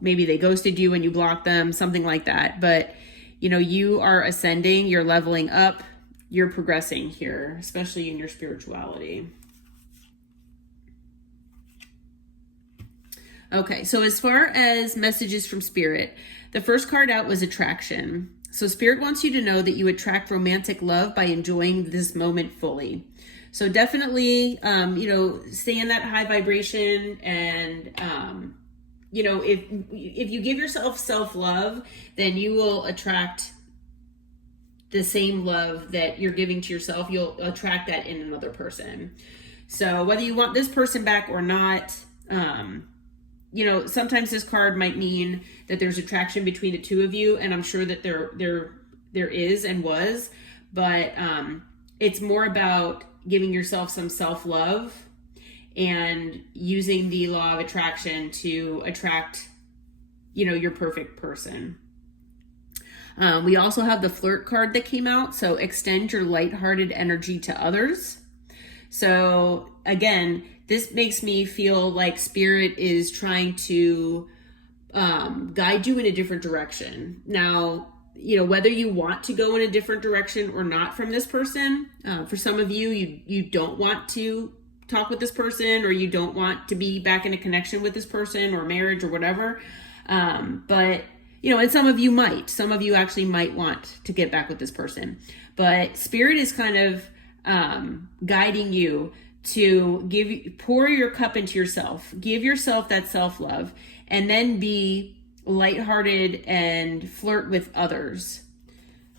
maybe they ghosted you and you blocked them, something like that. But, you know, you are ascending, you're leveling up, you're progressing here, especially in your spirituality. Okay, so as far as messages from Spirit, the first card out was attraction. So Spirit wants you to know that you attract romantic love by enjoying this moment fully. So definitely, you know, stay in that high vibration, and, you know, if you give yourself self-love, then you will attract the same love that you're giving to yourself. You'll attract that in another person. So whether you want this person back or not, you know, sometimes this card might mean that there's attraction between the two of you, and I'm sure that there is and was, but it's more about giving yourself some self-love and using the law of attraction to attract, you know, your perfect person. We also have the flirt card that came out. So extend your lighthearted energy to others. So again, this makes me feel like Spirit is trying to guide you in a different direction. Now, you know, whether you want to go in a different direction or not from this person, for some of you, you don't want to talk with this person, or you don't want to be back in a connection with this person or marriage or whatever. But, you know, and some of you actually might want to get back with this person. But Spirit is kind of guiding you to pour your cup into yourself, give yourself that self-love, and then be lighthearted and flirt with others.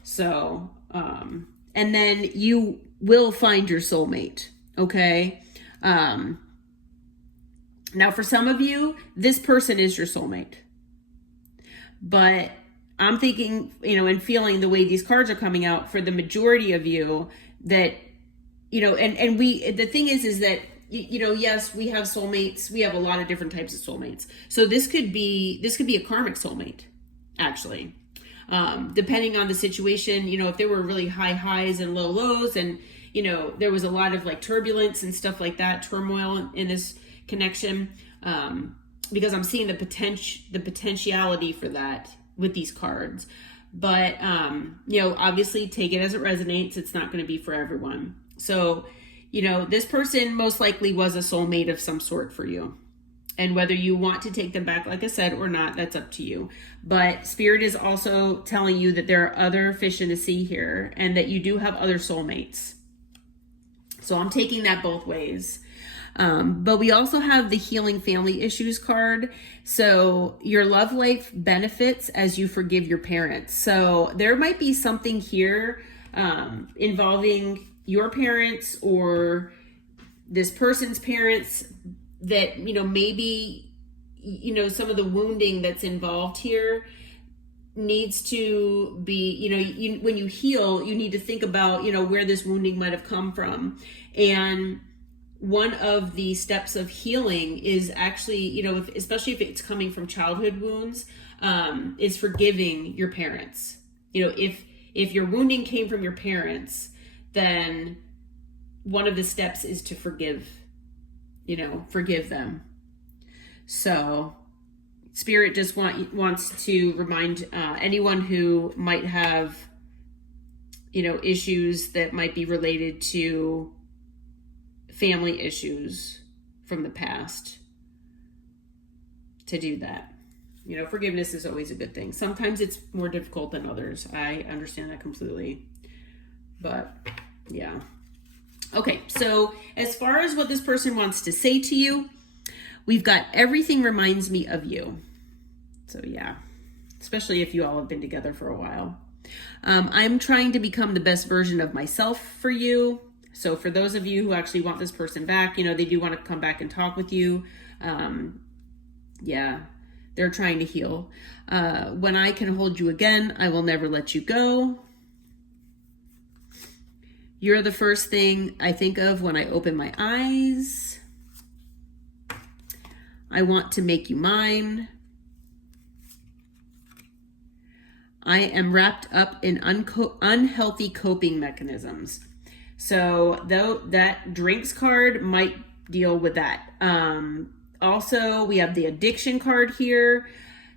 So, and then you will find your soulmate. Okay. Now for some of you, this person is your soulmate, but I'm thinking, you know, and feeling the way these cards are coming out, for the majority of you, that, you know, and the thing is that, you know, yes, we have soulmates. We have a lot of different types of soulmates. So this could be a karmic soulmate, actually. Depending on the situation, you know, if there were really high highs and low lows, and, you know, there was a lot of like turbulence and stuff like that, turmoil in this connection, because I'm seeing the potentiality for that with these cards. But, you know, obviously take it as it resonates. It's not going to be for everyone. So, you know, this person most likely was a soulmate of some sort for you. And whether you want to take them back, like I said, or not, that's up to you. But Spirit is also telling you that there are other fish in the sea here, and that you do have other soulmates. So I'm taking that both ways. But we also have the healing family issues card. So your love life benefits as you forgive your parents. So there might be something here involving your parents or this person's parents that, you know, maybe, you know, some of the wounding that's involved here needs to be, you know, when you heal, you need to think about, you know, where this wounding might have come from. And one of the steps of healing is actually, you know, especially if it's coming from childhood wounds, is forgiving your parents. You know, if your wounding came from your parents, then one of the steps is to forgive them. So Spirit just wants to remind anyone who might have, you know, issues that might be related to family issues from the past, to do that. You know, forgiveness is always a good thing. Sometimes it's more difficult than others. I understand that completely. But yeah. Okay, so as far as what this person wants to say to you, we've got everything reminds me of you. So yeah, especially if you all have been together for a while. I'm trying to become the best version of myself for you. So for those of you who actually want this person back, you know, they do want to come back and talk with you. Yeah, they're trying to heal. When I can hold you again, I will never let you go. You're the first thing I think of when I open my eyes. I want to make you mine. I am wrapped up in unhealthy coping mechanisms. So though that drinks card might deal with that. Also, we have the addiction card here.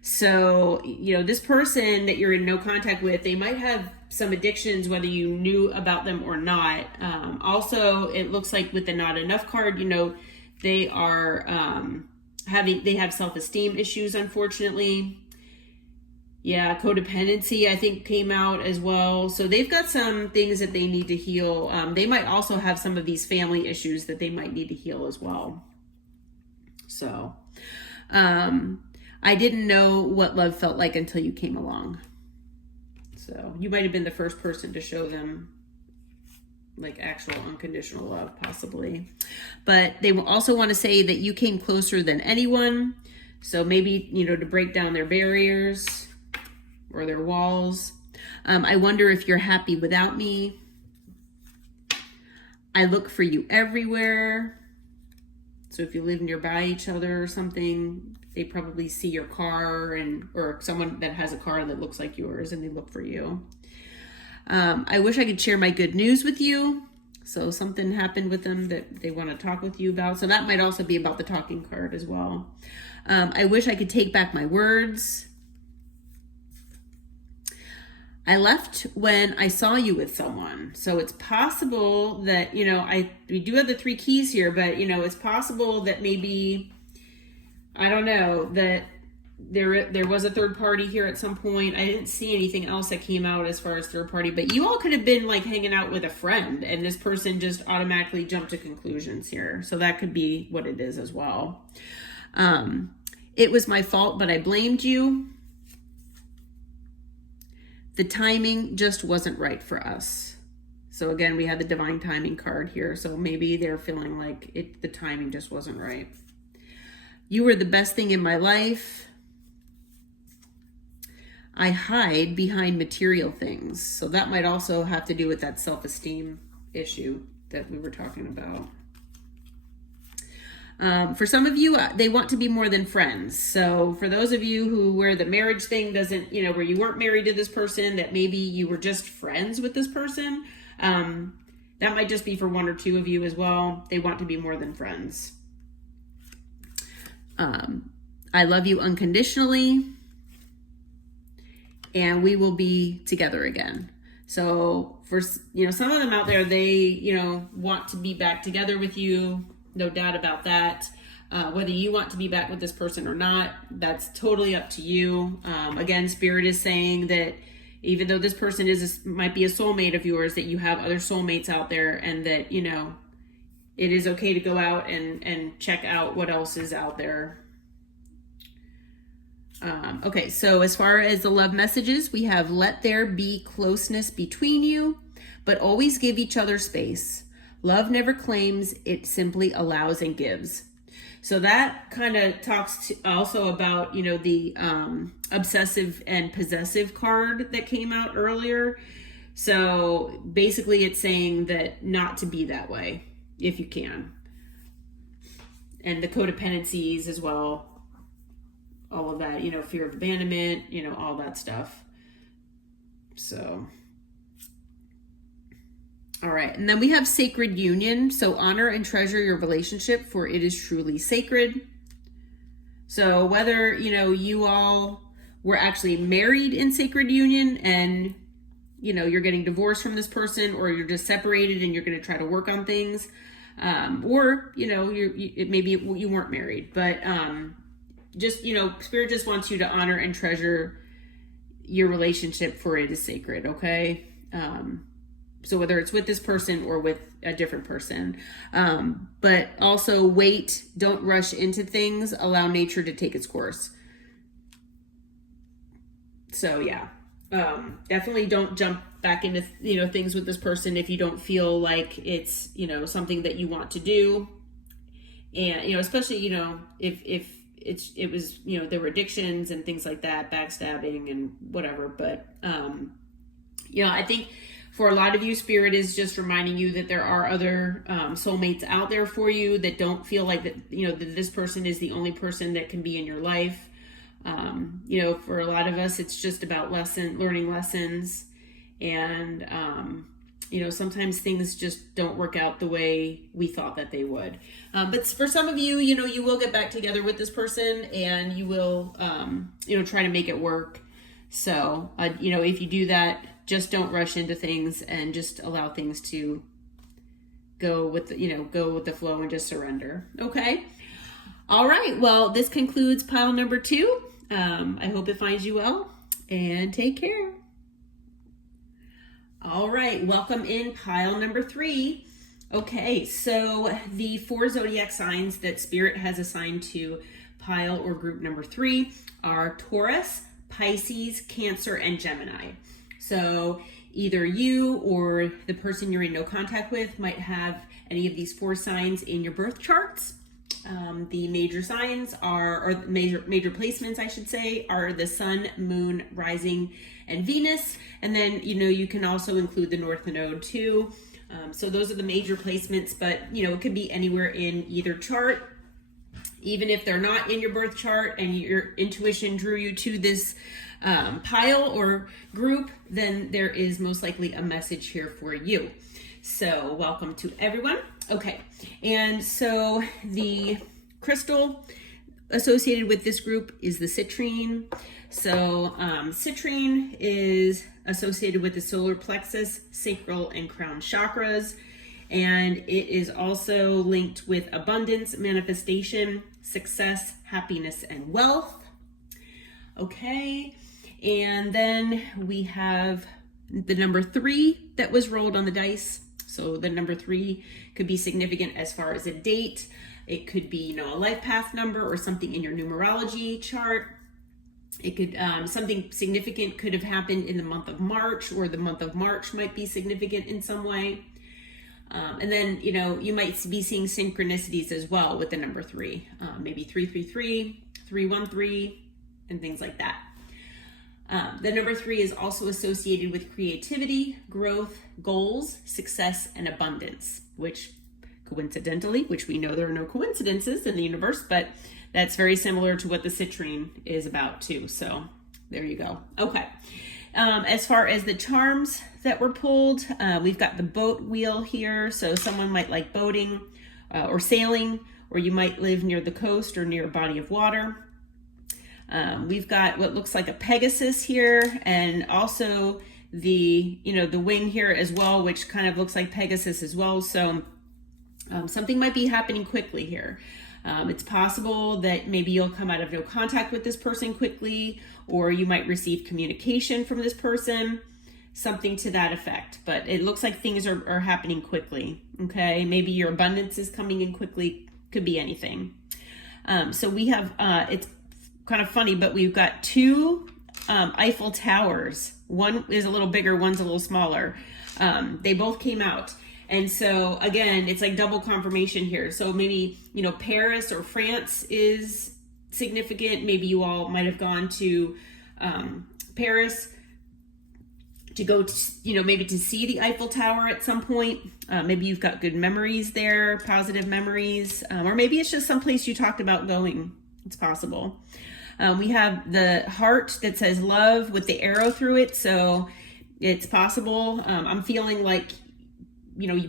So, this person that you're in no contact with, they might have some addictions, whether you knew about them or not. Also, it looks like with the not enough card, they are they have self-esteem issues, unfortunately. Yeah, codependency, I think, came out as well. So they've got some things that they need to heal. They might also have some of these family issues that they might need to heal as well. So, I didn't know what love felt like until you came along. So you might have been the first person to show them like actual unconditional love, possibly. But they will also want to say that you came closer than anyone. So maybe, to break down their barriers or their walls. I wonder if you're happy without me. I look for you everywhere. So if you live nearby each other or something, they probably see your car or someone that has a car that looks like yours, and they look for you. I wish I could share my good news with you. So something happened with them that they want to talk with you about. So that might also be about the talking card as well. I wish I could take back my words. I left when I saw you with someone. So it's possible that, we do have the 3 keys here, but, it's possible that maybe, I don't know, that there was a third party here at some point. I didn't see anything else that came out as far as third party, but you all could have been like hanging out with a friend and this person just automatically jumped to conclusions here. So that could be what it is as well. It was my fault, but I blamed you. The timing just wasn't right for us. So again, we had the divine timing card here. So maybe they're feeling like the timing just wasn't right. You were the best thing in my life. I hide behind material things. So that might also have to do with that self-esteem issue that we were talking about. For some of you, they want to be more than friends. So for those of you where the marriage thing doesn't, where you weren't married to this person, that maybe you were just friends with this person, that might just be for 1 or 2 of you as well. They want to be more than friends. I love you unconditionally, and we will be together again. So for, some of them out there, they, want to be back together with you. No doubt about that. Whether you want to be back with this person or not, that's totally up to you. Again, Spirit is saying that even though this person might be a soulmate of yours, that you have other soulmates out there, and that, it is okay to go out and check out what else is out there. Okay, so as far as the love messages, we have let there be closeness between you, but always give each other space. Love never claims, it simply allows and gives. So that kind of talks also about, the obsessive and possessive card that came out earlier. So basically it's saying that not to be that way if you can. And the codependencies as well. All of that, fear of abandonment, all that stuff. So... All right, and then we have sacred union. So honor and treasure your relationship, for it is truly sacred. So whether, you all were actually married in sacred union and, you're getting divorced from this person, or you're just separated and you're going to try to work on things, or, maybe you weren't married, but just, Spirit just wants you to honor and treasure your relationship, for it is sacred, okay? So whether it's with this person or with a different person, but also wait, don't rush into things, allow nature to take its course. So yeah, definitely don't jump back into, things with this person if you don't feel like it's, something that you want to do. And, especially, if it was, there were addictions and things like that, backstabbing and whatever. But, I think for a lot of you, Spirit is just reminding you that there are other soulmates out there for you that don't feel like that, that this person is the only person that can be in your life. For a lot of us, it's just about learning lessons and, sometimes things just don't work out the way we thought that they would. But for some of you, you will get back together with this person and you will, try to make it work. So, if you do that, just don't rush into things and just allow things to go with the flow and just surrender. Okay. All right. Well, this concludes pile number 2. I hope it finds you well and take care. All right. Welcome in pile number 3. Okay. So the 4 zodiac signs that Spirit has assigned to pile or group number 3 are Taurus, Pisces, Cancer, and Gemini. So either you or the person you're in no contact with might have any of these 4 signs in your birth charts. The major signs or major placements, I should say, are the Sun, Moon, Rising, and Venus. And then, you can also include the North Node too. So those are the major placements, but, it could be anywhere in either chart. Even if they're not in your birth chart and your intuition drew you to this pile or group, then there is most likely a message here for you. So welcome to everyone. Okay, and so the crystal associated with this group is the citrine. So citrine is associated with the solar plexus, sacral, and crown chakras. And it is also linked with abundance, manifestation, success, happiness, and wealth. Okay, and then we have the number 3 that was rolled on the dice. So the number 3 could be significant as far as a date. It could be, a life path number or something in your numerology chart. It could, something significant could have happened in the month of March, or the month of March might be significant in some way. And then, you might be seeing synchronicities as well with the number 3, maybe 333, 313, and things like that. The number 3 is also associated with creativity, growth, goals, success, and abundance, which coincidentally, which we know there are no coincidences in the universe, but that's very similar to what the citrine is about too. So there you go. Okay. As far as the charms that were pulled, we've got the boat wheel here. So someone might like boating or sailing, or you might live near the coast or near a body of water. We've got what looks like a Pegasus here, and also the wing here as well, which kind of looks like Pegasus as well. So something might be happening quickly here. It's possible that maybe you'll come out of no contact with this person quickly, or you might receive communication from this person, something to that effect. But it looks like things are happening quickly, okay? Maybe your abundance is coming in quickly, could be anything. So we have, it's kind of funny, but we've got 2 Eiffel Towers. One is a little bigger, one's a little smaller. They both came out. And so again, it's like double confirmation here. So maybe, Paris or France is significant. Maybe you all might have gone to Paris to go to, maybe to see the Eiffel Tower at some point. Maybe you've got good memories there, positive memories, or maybe it's just someplace you talked about going. It's possible. We have the heart that says love with the arrow through it. So it's possible. I'm feeling like,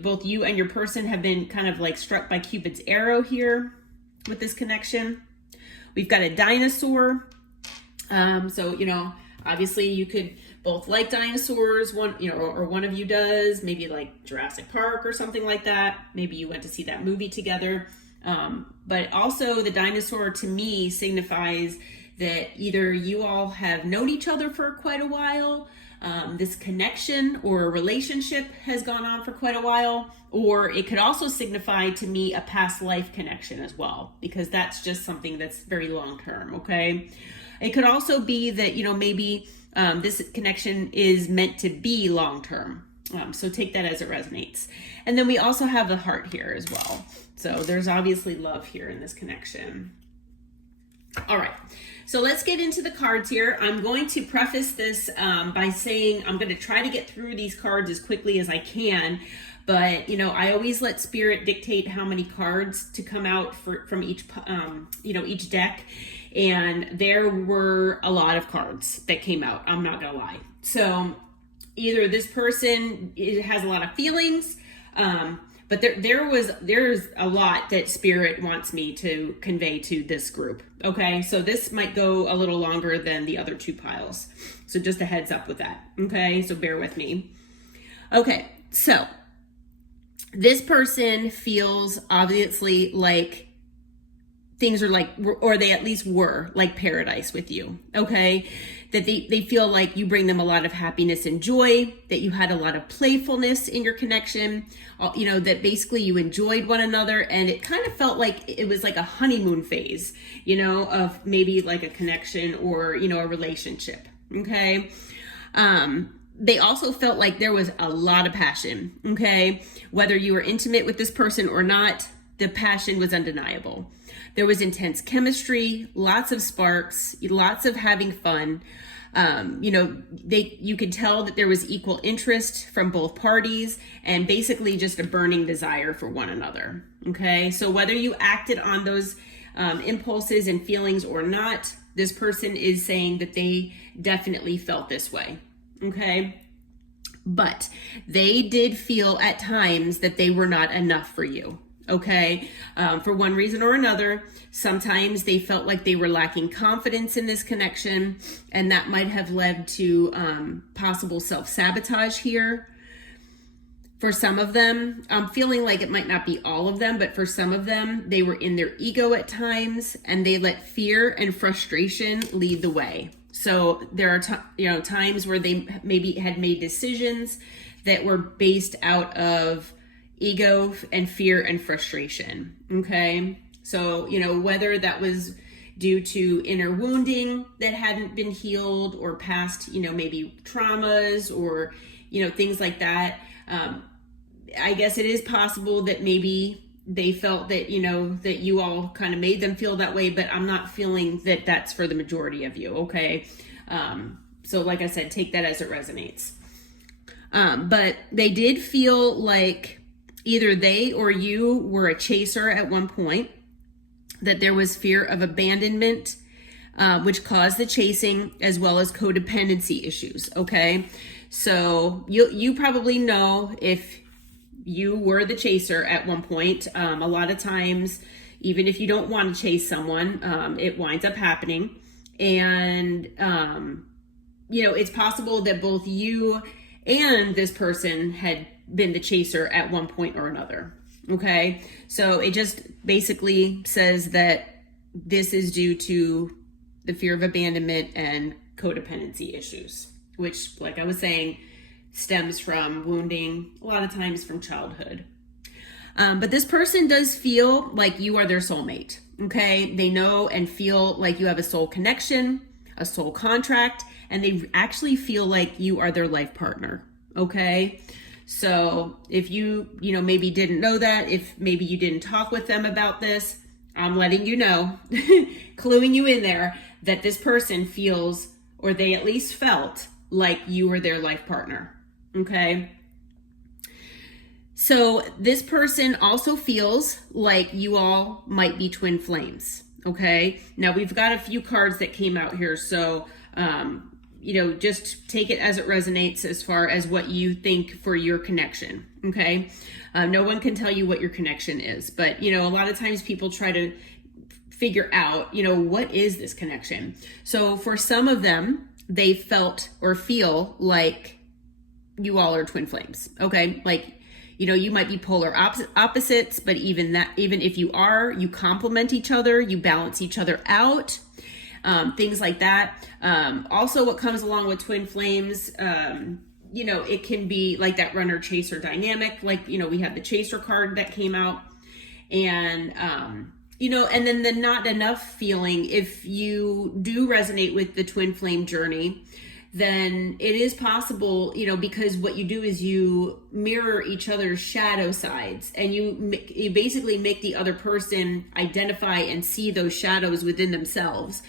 both you and your person have been kind of like struck by Cupid's arrow here with this connection. We've got a dinosaur. So, obviously you could both like dinosaurs, or one of you does, maybe like Jurassic Park or something like that. Maybe you went to see that movie together. But also the dinosaur to me signifies that either you all have known each other for quite a while, this connection or a relationship has gone on for quite a while, or it could also signify to me a past life connection as well, because that's just something that's very long term, okay? It could also be that, maybe this connection is meant to be long term. So take that as it resonates. And then we also have the heart here as well. So there's obviously love here in this connection. All right, so let's get into the cards here. I'm going to preface this by saying I'm going to try to get through these cards as quickly as I can. But, I always let Spirit dictate how many cards to come out from each, each deck. And there were a lot of cards that came out. I'm not going to lie. So either this person has a lot of feelings, but there's a lot that Spirit wants me to convey to this group. Okay, so this might go a little longer than the other 2 piles. So just a heads up with that. Okay, so bear with me. Okay, so this person feels obviously like things are like, or they at least were like paradise with you. Okay, that they feel like you bring them a lot of happiness and joy, that you had a lot of playfulness in your connection, you know, that basically you enjoyed one another, and it kind of felt like it was like a honeymoon phase, you know, of maybe like a connection or, you know, a relationship. Okay. They also felt like there was a lot of passion. Okay. Whether you were intimate with this person or not, the passion was undeniable. There was intense chemistry, lots of sparks, lots of having fun. You know, you could tell that there was equal interest from both parties, and basically just a burning desire for one another. Okay. So whether you acted on those impulses and feelings or not, this person is saying that they definitely felt this way. Okay. But they did feel at times that they were not enough for you. Okay. For one reason or another, sometimes they felt like they were lacking confidence in this connection, and that might have led to possible self-sabotage here. For some of them, I'm feeling like it might not be all of them, but for some of them, they were in their ego at times, and they let fear and frustration lead the way. So there are times where they maybe had made decisions that were based out of ego and fear and frustration. Okay. So, you know, whether that was due to inner wounding that hadn't been healed, or past, you know, maybe traumas, or, you know, things like that. I guess it is possible that maybe they felt that, you know, that you all kind of made them feel that way, but I'm not feeling that that's for the majority of you. Okay. So like I said, take that as it resonates. But they did feel like either they or you were a chaser at one point, that there was fear of abandonment, which caused the chasing, as well as codependency issues. Okay. So you probably know if you were the chaser at one point. A lot of times, even if you don't want to chase someone, it winds up happening. And, you know, it's possible that both you and this person had been the chaser at one point or another. Okay. So it just basically says that this is due to the fear of abandonment and codependency issues, which, like I was saying, stems from wounding, a lot of times from childhood. But this person does feel like you are their soulmate. Okay. They know and feel like you have a soul connection, a soul contract, and they actually feel like you are their life partner. Okay. So if you maybe didn't know that, if maybe you didn't talk with them about this, I'm letting you know, cluing you in there, that this person feels, or they at least felt, like you were their life partner. Okay. So this person also feels like you all might be twin flames. Okay. Now we've got a few cards that came out here. So, just take it as it resonates as far as what you think for your connection. Okay. No one can tell you what your connection is, but, a lot of times people try to figure out, what is this connection? So for some of them, they felt or feel like you all are twin flames. Okay. Like, you might be polar opposites, but even if you are, you complement each other, you balance each other out, things like that. Also what comes along with twin flames, it can be like that runner chaser dynamic. Like, we have the chaser card that came out, and, and then the not enough feeling. If you do resonate with the twin flame journey, then it is possible, because what you do is you mirror each other's shadow sides, and you basically make the other person identify and see those shadows within themselves.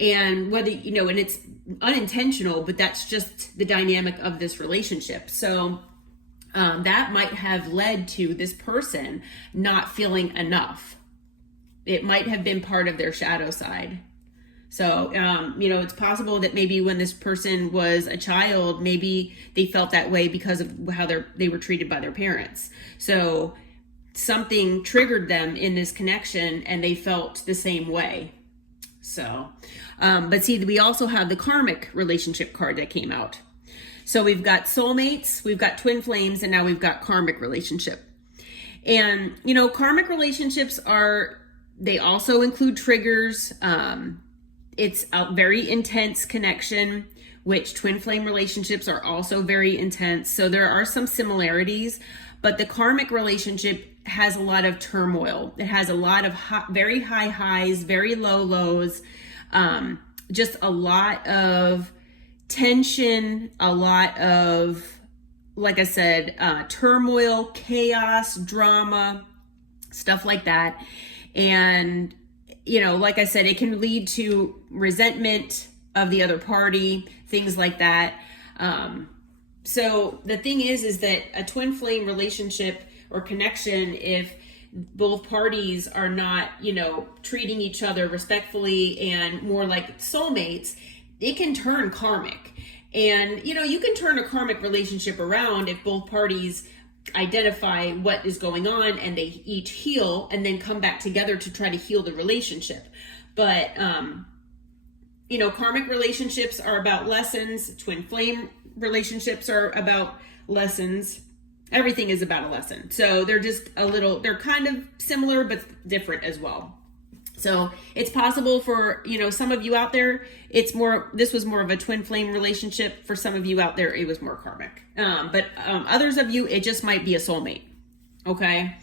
And whether, and it's unintentional, but that's just the dynamic of this relationship. So that might have led to this person not feeling enough. It might have been part of their shadow side. So, it's possible that maybe when this person was a child, maybe they felt that way because of how they were treated by their parents. So something triggered them in this connection and they felt the same way. So, but see, we also have the karmic relationship card that came out. So we've got soulmates, we've got twin flames, and now we've got karmic relationship. And, karmic relationships they also include triggers. It's a very intense connection, which twin flame relationships are also very intense. So there are some similarities, but the karmic relationship has a lot of turmoil. It has a lot of very high highs, very low lows, just a lot of tension, a lot of, like I said, turmoil, chaos, drama, stuff like that. And, like I said, it can lead to resentment of the other party, things like that. So the thing is that a twin flame relationship or connection, if both parties are not, treating each other respectfully and more like soulmates, it can turn karmic. And, you can turn a karmic relationship around if both parties identify what is going on and they each heal and then come back together to try to heal the relationship. But, karmic relationships are about lessons. Twin flame relationships are about lessons. Everything is about a lesson. So they're kind of similar, but different as well. So it's possible for, some of you out there, this was more of a twin flame relationship. For some of you out there, it was more karmic. But others of you, it just might be a soulmate. Okay.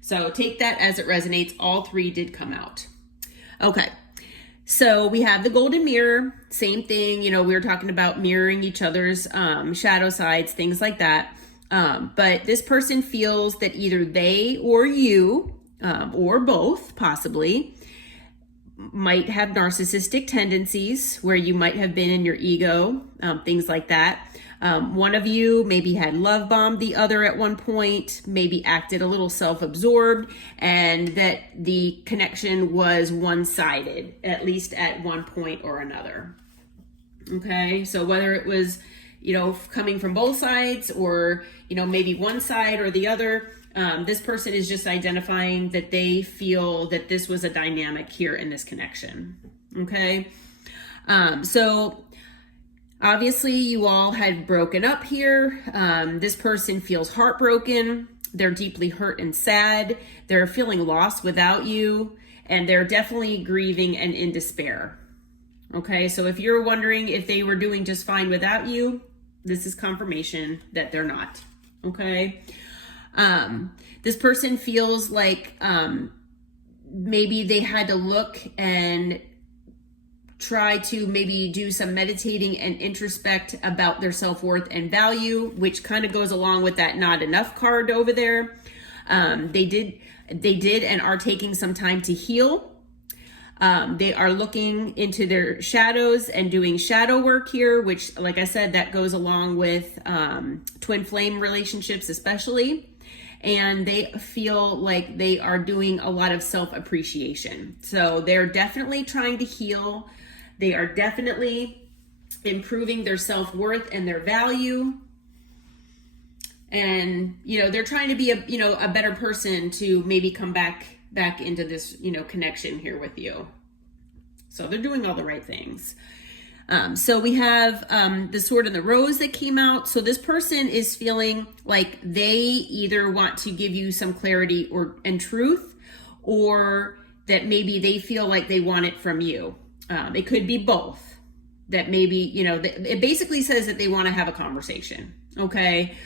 So take that as it resonates. All three did come out. Okay. So we have the golden mirror, same thing. We were talking about mirroring each other's shadow sides, things like that. But this person feels that either they or you, or both possibly, might have narcissistic tendencies where you might have been in your ego, things like that. One of you maybe had love bombed the other at one point, maybe acted a little self-absorbed, and that the connection was one-sided, at least at one point or another. Okay, so whether it was, coming from both sides or, maybe one side or the other, this person is just identifying that they feel that this was a dynamic here in this connection. Okay. So obviously you all had broken up here. This person feels heartbroken. They're deeply hurt and sad. They're feeling lost without you, and they're definitely grieving and in despair. Okay. So if you're wondering if they were doing just fine without you, this is confirmation that they're not. Okay. This person feels like maybe they had to look and try to maybe do some meditating and introspect about their self-worth and value, which kind of goes along with that not enough card over there. They did and are taking some time to heal. They are looking into their shadows and doing shadow work here, which, like I said, that goes along with twin flame relationships especially. And they feel like they are doing a lot of self-appreciation. So they're definitely trying to heal. They are definitely improving their self-worth and their value. And, they're trying to be a better person to maybe come back into this, connection here with you. So they're doing all the right things. So we have the Sword and the Rose that came out. So this person is feeling like they either want to give you some clarity and truth, or that maybe they feel like they want it from you. It could be both. That maybe, it basically says that they want to have a conversation. Okay.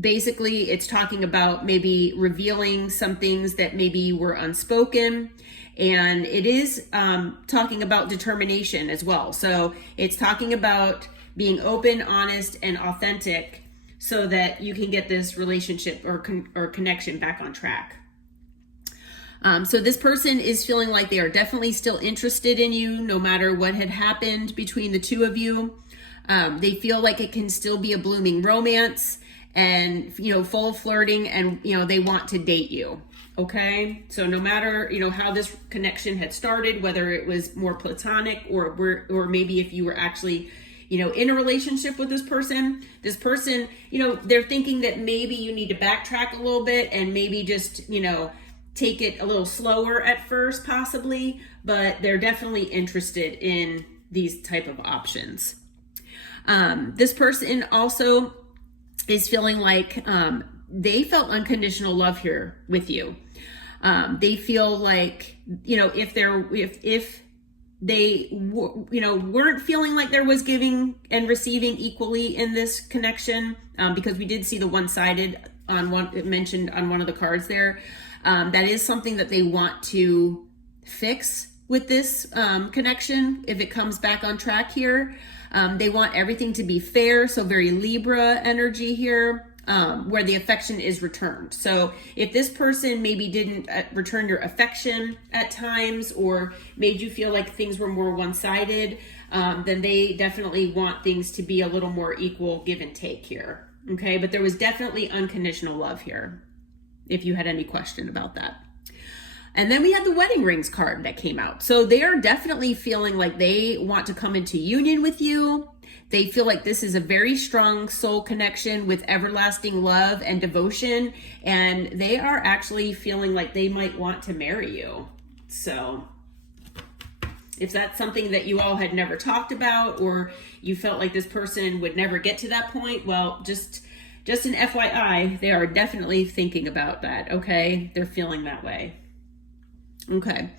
Basically, it's talking about maybe revealing some things that maybe were unspoken. And it is talking about determination as well. So it's talking about being open, honest, and authentic so that you can get this relationship or connection back on track. So this person is feeling like they are definitely still interested in you no matter what had happened between the two of you. They feel like it can still be a blooming romance and, full of flirting, and, they want to date you. Okay, so no matter, how this connection had started, whether it was more platonic or maybe if you were actually, in a relationship with this person, they're thinking that maybe you need to backtrack a little bit and maybe just, take it a little slower at first, possibly, but they're definitely interested in these type of options. This person also is feeling like they felt unconditional love here with you. They feel like, if they weren't feeling like there was giving and receiving equally in this connection, because we did see the one-sided mentioned on one of the cards there. That is something that they want to fix with this connection if it comes back on track here. They want everything to be fair, so very Libra energy here. Where the affection is returned. So if this person maybe didn't return your affection at times or made you feel like things were more one-sided, then they definitely want things to be a little more equal give and take here. Okay, but there was definitely unconditional love here, if you had any question about that. And then we had the wedding rings card that came out. So they are definitely feeling like they want to come into union with you. They feel like this is a very strong soul connection with everlasting love and devotion. And they are actually feeling like they might want to marry you. So if that's something that you all had never talked about, or you felt like this person would never get to that point, well, just an FYI, they are definitely thinking about that, okay? They're feeling that way. Okay,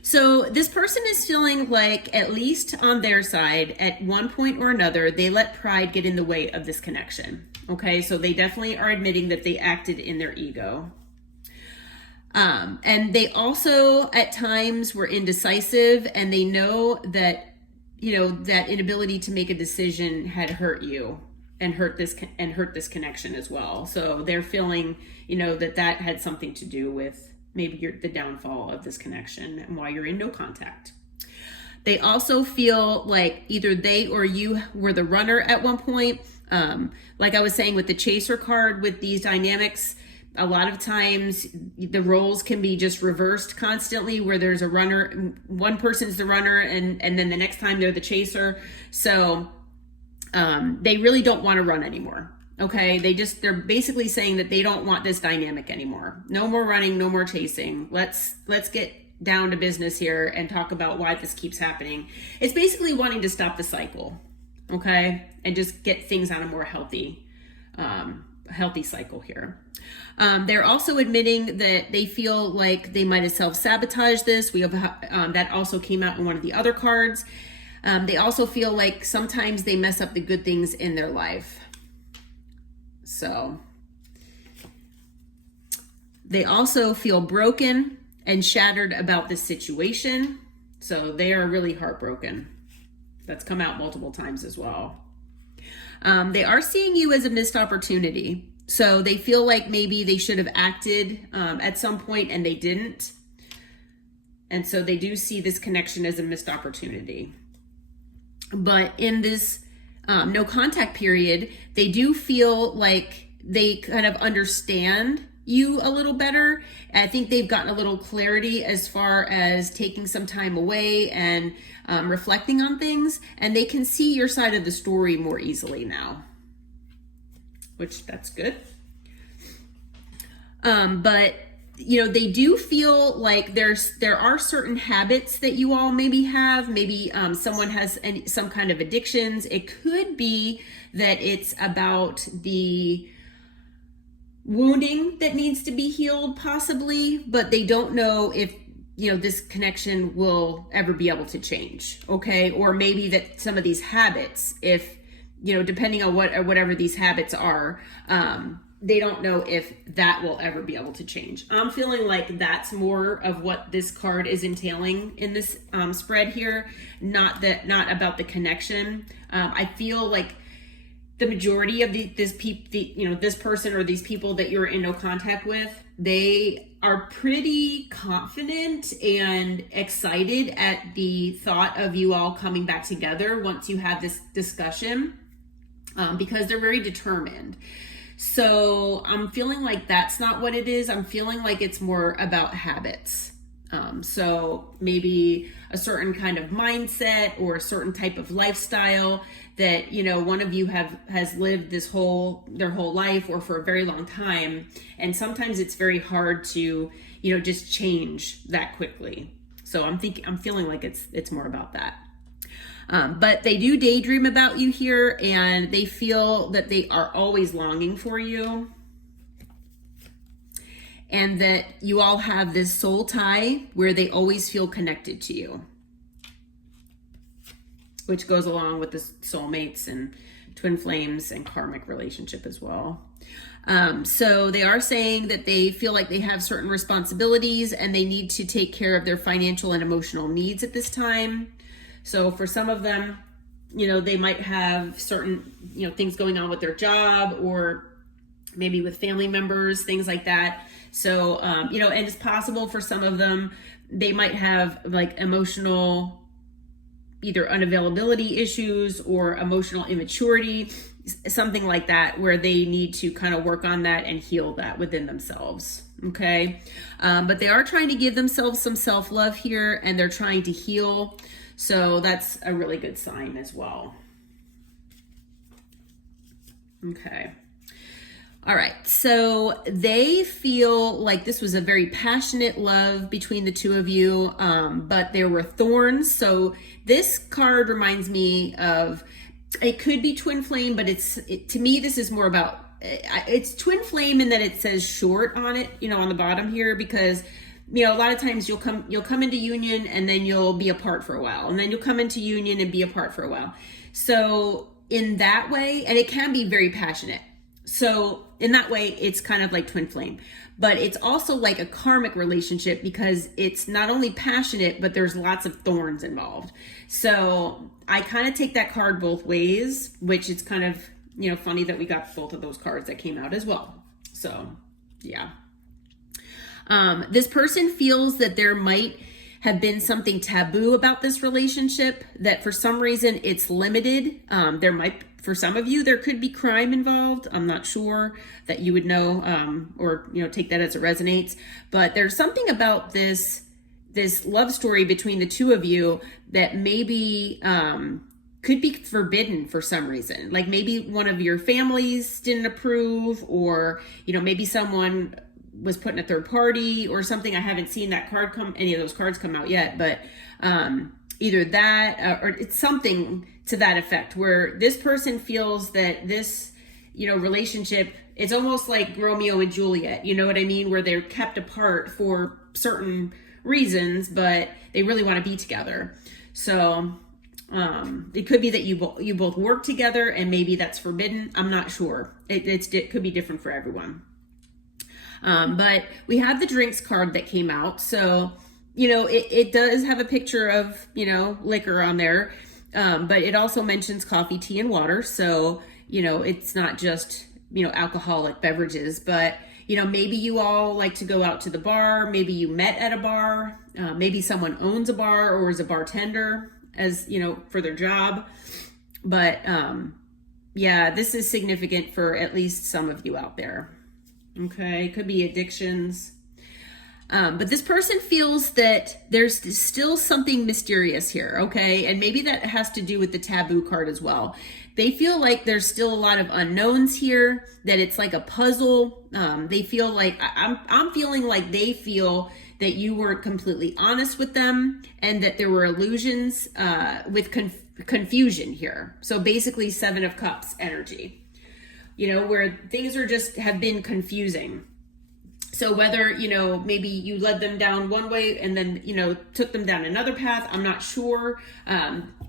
so this person is feeling like, at least on their side, at one point or another, they let pride get in the way of this connection. Okay, so they definitely are admitting that they acted in their ego. And they also, at times, were indecisive, and they know that, that inability to make a decision had hurt you and hurt this connection as well. So they're feeling, that had something to do with maybe the downfall of this connection and why you're in no contact. They also feel like either they or you were the runner at one point. Like I was saying with the chaser card, with these dynamics, a lot of times the roles can be just reversed constantly, where there's a runner, one person's the runner, and then the next time they're the chaser. So they really don't want to run anymore. Okay, they're basically saying that they don't want this dynamic anymore. No more running, no more chasing. Let's get down to business here and talk about why this keeps happening. It's basically wanting to stop the cycle, okay, and just get things on a more healthy cycle here. They're also admitting that they feel like they might have self-sabotaged this. We have that also came out in one of the other cards. They also feel like sometimes they mess up the good things in their life. So they also feel broken and shattered about this situation. So they are really heartbroken. That's come out multiple times as well. They are seeing you as a missed opportunity. So they feel like maybe they should have acted at some point and they didn't. And so they do see this connection as a missed opportunity. But in this no contact period, they do feel like they kind of understand you a little better. I think they've gotten a little clarity as far as taking some time away and reflecting on things, and they can see your side of the story more easily now, which that's good. But they do feel like there are certain habits that you all maybe have. Maybe someone has some kind of addictions. It could be that it's about the wounding that needs to be healed, possibly, but they don't know if this connection will ever be able to change. Okay, or maybe that some of these habits, if depending on whatever these habits are, they don't know if that will ever be able to change. I'm feeling like that's more of what this card is entailing in this spread here, not about the connection. I feel like the majority of this person or these people that you're in no contact with, they are pretty confident and excited at the thought of you all coming back together once you have this discussion, because they're very determined. So I'm feeling like that's not what it is. I'm feeling like it's more about habits. So maybe a certain kind of mindset or a certain type of lifestyle that, you know, one of you has lived their whole life or for a very long time. And sometimes it's very hard to, you know, just change that quickly. So I'm feeling like it's more about that. But they do daydream about you here, and they feel that they are always longing for you, and that you all have this soul tie where they always feel connected to you, which goes along with the soulmates and twin flames and karmic relationship as well. So they are saying that they feel like they have certain responsibilities and they need to take care of their financial and emotional needs at this time. So for some of them, you know, they might have certain, you know, things going on with their job or maybe with family members, things like that. So, you know, and it's possible for some of them, they might have like emotional, either unavailability issues or emotional immaturity, something like that, where they need to kind of work on that and heal that within themselves. Okay. But they are trying to give themselves some self-love here, and they're trying to heal. So that's a really good sign as well. Okay. All right. So they feel like this was a very passionate love between the two of you, but there were thorns. So this card reminds me of, it could be twin flame, but to me, this is more about, it's twin flame in that it says short on it, you know, on the bottom here, because, you know, a lot of times you'll come into union and then you'll be apart for a while, and then you'll come into union and be apart for a while. So in that way, and it can be very passionate. So in that way, it's kind of like twin flame, but it's also like a karmic relationship because it's not only passionate, but there's lots of thorns involved. So I kind of take that card both ways, which it's kind of, you know, funny that we got both of those cards that came out as well. So yeah. This person feels that there might have been something taboo about this relationship, that for some reason it's limited. There might, for some of you, there could be crime involved. I'm not sure that you would know, or, you know, take that as it resonates, but there's something about this love story between the two of you that maybe, could be forbidden for some reason. Like maybe one of your families didn't approve, or, you know, maybe someone was put in a third party or something. I haven't seen that card any of those cards come out yet, but either that or it's something to that effect, where this person feels that this, you know, relationship, it's almost like Romeo and Juliet, you know what I mean? Where they're kept apart for certain reasons, but they really want to be together. So it could be that you both work together, and maybe that's forbidden. I'm not sure. It could be different for everyone. But we have the drinks card that came out. So, you know, it does have a picture of, you know, liquor on there. But it also mentions coffee, tea, and water. So, you know, it's not just, you know, alcoholic beverages, but, you know, maybe you all like to go out to the bar. Maybe you met at a bar. Maybe someone owns a bar or is a bartender, as, you know, for their job. But, yeah, this is significant for at least some of you out there. Okay, could be addictions. But this person feels that there's still something mysterious here, okay? And maybe that has to do with the taboo card as well. They feel like there's still a lot of unknowns here, that it's like a puzzle. They feel like, I'm feeling like they feel that you weren't completely honest with them, and that there were illusions with confusion here. So basically 7 of Cups energy. You know, where things are just have been confusing. So whether, you know, maybe you led them down one way and then, you know, took them down another path, I'm not sure.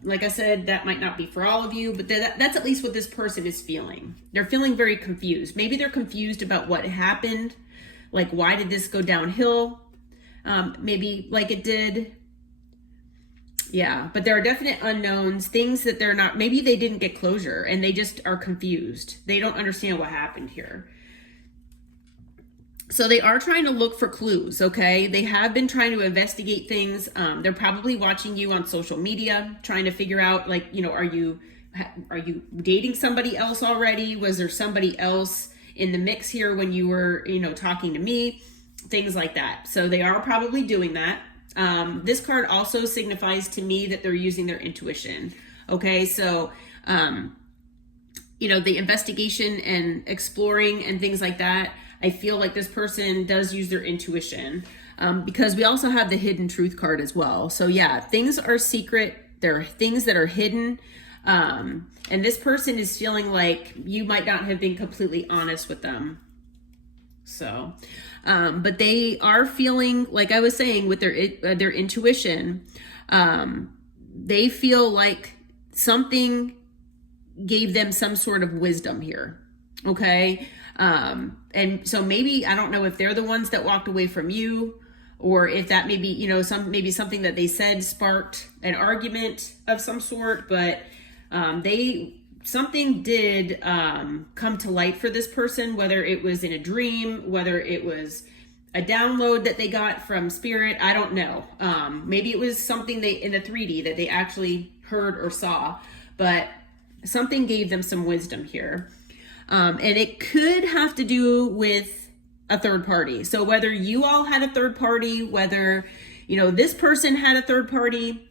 Like I said, that might not be for all of you, but that's at least what this person is feeling. They're feeling very confused. Maybe they're confused about what happened. Like, why did this go downhill? Maybe like it did. Yeah, but there are definite unknowns, things that they're not, maybe they didn't get closure and they just are confused. They don't understand what happened here. So they are trying to look for clues, okay? They have been trying to investigate things. They're probably watching you on social media, trying to figure out, like, you know, are you dating somebody else already? Was there somebody else in the mix here when you were, talking to me, things like that. So they are probably doing that. This card also signifies to me that they're using their intuition. Okay, so, the investigation and exploring and things like that, I feel like this person does use their intuition, because we also have the hidden truth card as well. So yeah, things are secret. There are things that are hidden. And this person is feeling like you might not have been completely honest with them. So, but they are feeling, like I was saying, with their intuition, they feel like something gave them some sort of wisdom here. Okay. And so maybe, I don't know if they're the ones that walked away from you, or if that maybe, maybe something that they said sparked an argument of some sort, but, something did, come to light for this person, whether it was in a dream, whether it was a download that they got from spirit. I don't know. Maybe it was something in the 3D that they actually heard or saw, but something gave them some wisdom here. And it could have to do with a third party. So whether you all had a third party, whether, this person had a third party,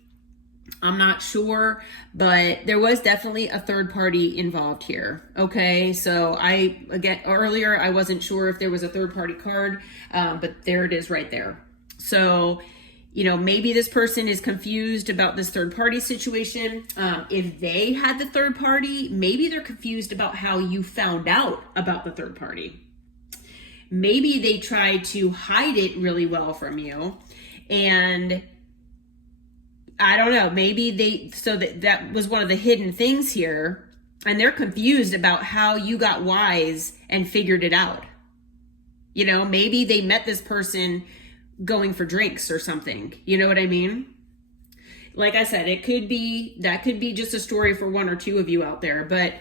I'm not sure, but there was definitely a third party involved here. Okay. So earlier, I wasn't sure if there was a third party card, but there it is right there. So, maybe this person is confused about this third party situation. If they had the third party, maybe they're confused about how you found out about the third party. Maybe they tried to hide it really well from you, and I don't know, maybe that was one of the hidden things here, and they're confused about how you got wise and figured it out. Maybe they met this person going for drinks or something. You know what I mean? Like I said, that could be just a story for one or two of you out there, but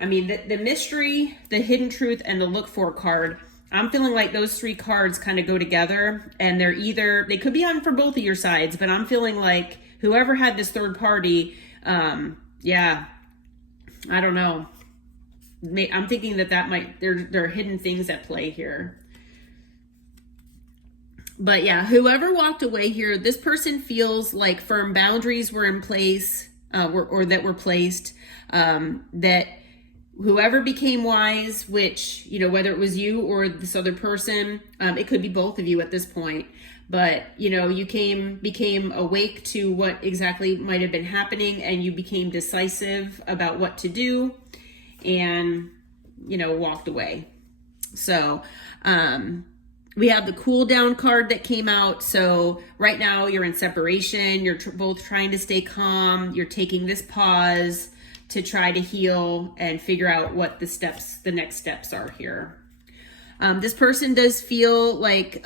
I mean, the mystery, the hidden truth, and the look for card, I'm feeling like those three cards kind of go together, and they could be on for both of your sides, but I'm feeling like whoever had this third party, I don't know. I'm thinking that there are hidden things at play here. But yeah, whoever walked away here, this person feels like firm boundaries were in place, or that were placed, that whoever became wise, which, whether it was you or this other person, it could be both of you at this point, but, you became awake to what exactly might have been happening, and you became decisive about what to do, and, walked away. So, we have the cool down card that came out. So right now you're in separation. You're both trying to stay calm. You're taking this pause to try to heal and figure out what the next steps are here. This person does feel like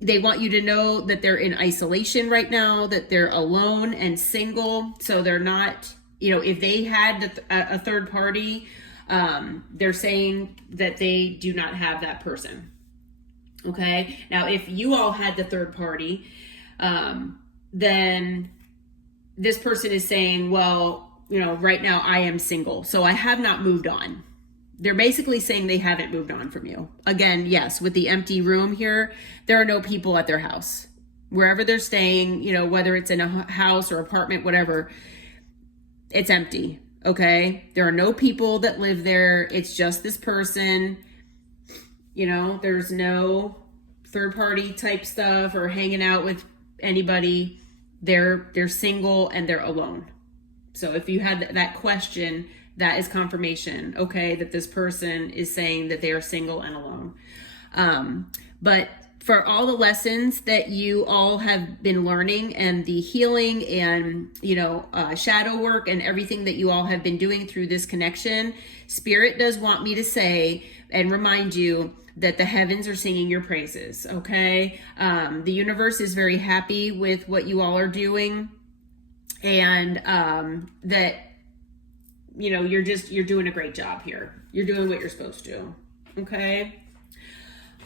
they want you to know that they're in isolation right now, that they're alone and single. So they're not, if they had a third party, they're saying that they do not have that person. Okay. Now, if you all had the third party, then this person is saying, well, right now I am single, so I have not moved on. They're basically saying they haven't moved on from you. Again, yes, with the empty room here, there are no people at their house. Wherever they're staying, whether it's in a house or apartment, whatever, it's empty. Okay. There are no people that live there. It's just this person. There's no third party type stuff or hanging out with anybody. They're single and they're alone. So if you had that question, that is confirmation, okay, that this person is saying that they are single and alone. But for all the lessons that you all have been learning, and the healing and, shadow work and everything that you all have been doing through this connection, Spirit does want me to say and remind you that the heavens are singing your praises, okay? The universe is very happy with what you all are doing, and that, you're doing a great job here. You're doing what you're supposed to, okay?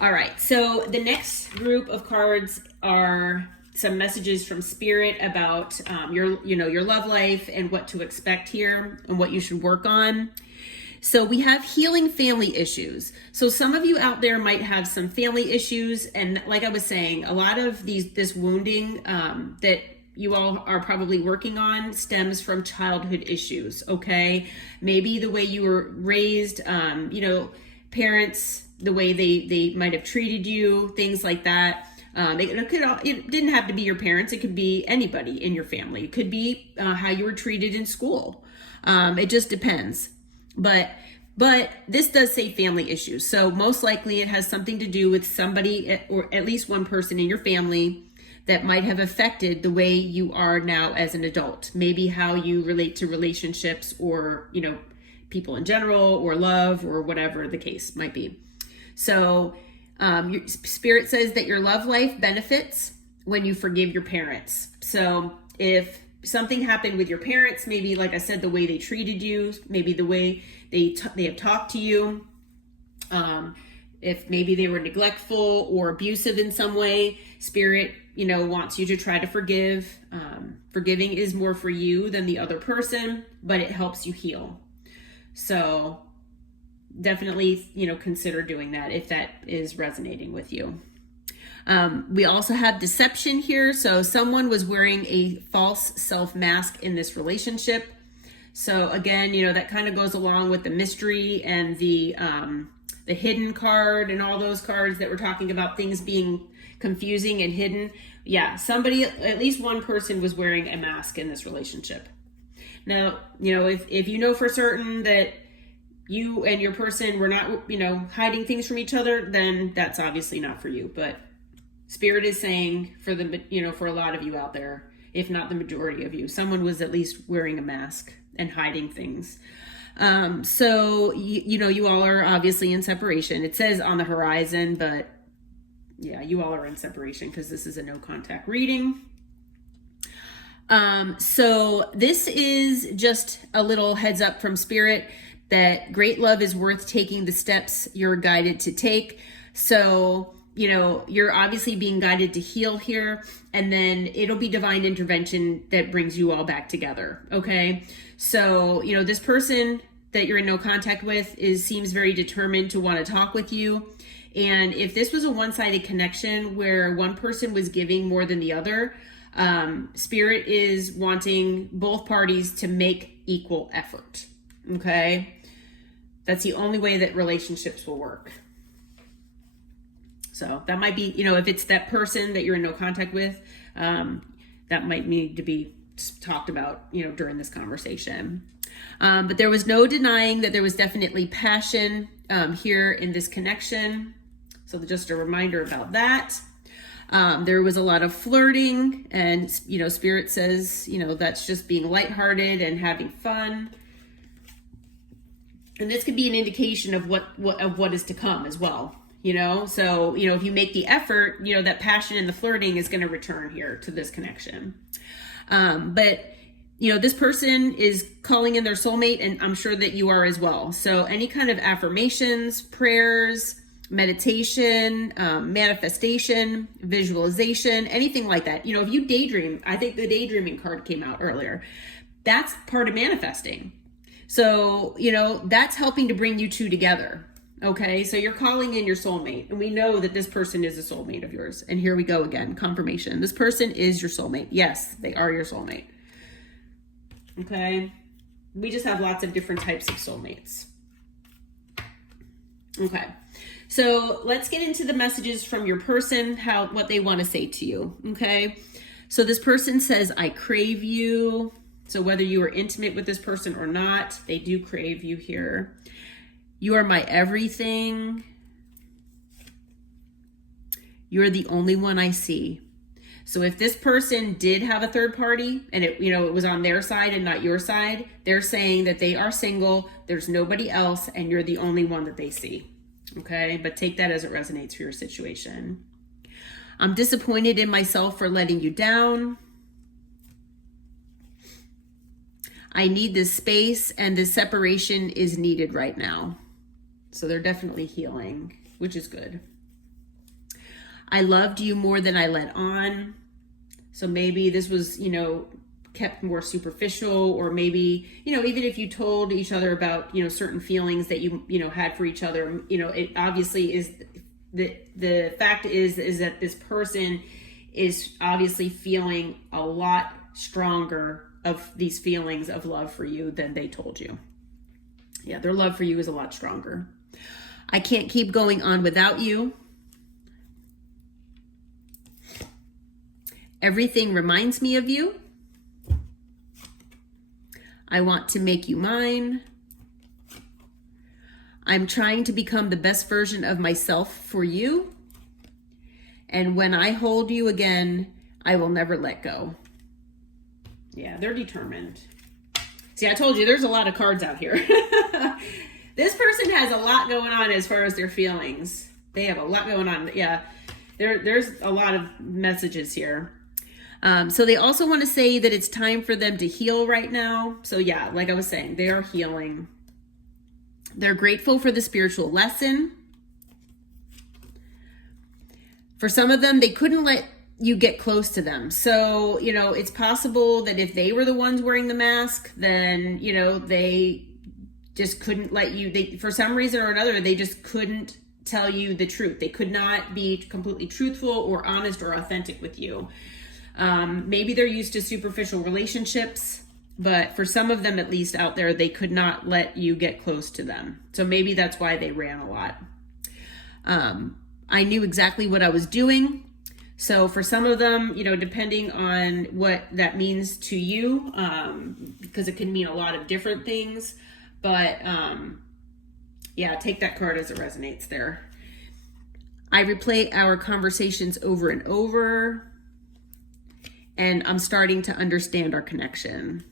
All right, so the next group of cards are some messages from Spirit about your love life and what to expect here and what you should work on. So we have healing family issues. So some of you out there might have some family issues. And like I was saying, a lot of this wounding that you all are probably working on stems from childhood issues, okay? Maybe the way you were raised, parents, the way they might have treated you, things like that. It didn't have to be your parents. It could be anybody in your family. It could be how you were treated in school. It just depends. But this does say family issues. So most likely it has something to do with somebody or at least one person in your family that might have affected the way you are now as an adult. Maybe how you relate to relationships or, people in general or love or whatever the case might be. So your spirit says that your love life benefits when you forgive your parents. So if something happened with your parents, maybe like I said, the way they treated you, maybe the way they have talked to you, if maybe they were neglectful or abusive in some way, spirit, wants you to try to forgive. Forgiving is more for you than the other person, but it helps you heal. So definitely, consider doing that if that is resonating with you. We also have deception here. So someone was wearing a false self mask in this relationship. So again, that kind of goes along with the mystery and the hidden card and all those cards that we're talking about, things being confusing and hidden. Yeah, somebody, at least one person was wearing a mask in this relationship. Now, if you know for certain that you and your person were not, hiding things from each other, then that's obviously not for you. But Spirit is saying for for a lot of you out there, if not the majority of you, someone was at least wearing a mask and hiding things. So, you all are obviously in separation. It says on the horizon, but yeah, you all are in separation because this is a no contact reading. So this is just a little heads up from Spirit that great love is worth taking the steps you're guided to take. So, you're obviously being guided to heal here, and then it'll be divine intervention that brings you all back together. Okay. So, this person that you're in no contact with seems very determined to want to talk with you. And if this was a one-sided connection where one person was giving more than the other, Spirit is wanting both parties to make equal effort. Okay. That's the only way that relationships will work. So that might be, if it's that person that you're in no contact with, that might need to be talked about, during this conversation. But there was no denying that there was definitely passion here in this connection. So just a reminder about that. There was a lot of flirting, and, Spirit says, that's just being lighthearted and having fun. And this could be an indication of what is to come as well. So, if you make the effort, that passion and the flirting is going to return here to this connection. But, this person is calling in their soulmate, and I'm sure that you are as well. So any kind of affirmations, prayers, meditation, manifestation, visualization, anything like that. If you daydream, I think the daydreaming card came out earlier. That's part of manifesting. So, that's helping to bring you two together. Okay, so you're calling in your soulmate, and we know that this person is a soulmate of yours. And here we go again, confirmation. This person is your soulmate. Yes, they are your soulmate. Okay, we just have lots of different types of soulmates. Okay, so let's get into the messages from your person, what they want to say to you. Okay, so this person says, I crave you. So whether you are intimate with this person or not, they do crave you here. You are my everything. You're the only one I see. So if this person did have a third party and it was on their side and not your side, they're saying that they are single, there's nobody else, and you're the only one that they see. Okay, but take that as it resonates for your situation. I'm disappointed in myself for letting you down. I need this space, and this separation is needed right now. So they're definitely healing, which is good. I loved you more than I let on. So maybe this was, kept more superficial, or maybe, even if you told each other about, certain feelings that you had for each other, it obviously is the fact is that this person is obviously feeling a lot stronger of these feelings of love for you than they told you. Yeah, their love for you is a lot stronger. I can't keep going on without you. Everything reminds me of you. I want to make you mine. I'm trying to become the best version of myself for you. And when I hold you again, I will never let go. Yeah, they're determined. See, I told you there's a lot of cards out here. This person has a lot going on as far as their feelings. They have a lot going on. Yeah, there's a lot of messages here. So they also want to say that it's time for them to heal right now. So yeah, like I was saying, they are healing. They're grateful for the spiritual lesson. For some of them, they couldn't let you get close to them. So, it's possible that if they were the ones wearing the mask, then, they just couldn't let you, for some reason or another, they just couldn't tell you the truth. They could not be completely truthful or honest or authentic with you. Maybe they're used to superficial relationships, but for some of them, at least out there, they could not let you get close to them. So maybe that's why they ran a lot. I knew exactly what I was doing. So for some of them, depending on what that means to you, because it can mean a lot of different things, but yeah, take that card as it resonates there. I replay our conversations over and over, and I'm starting to understand our connection.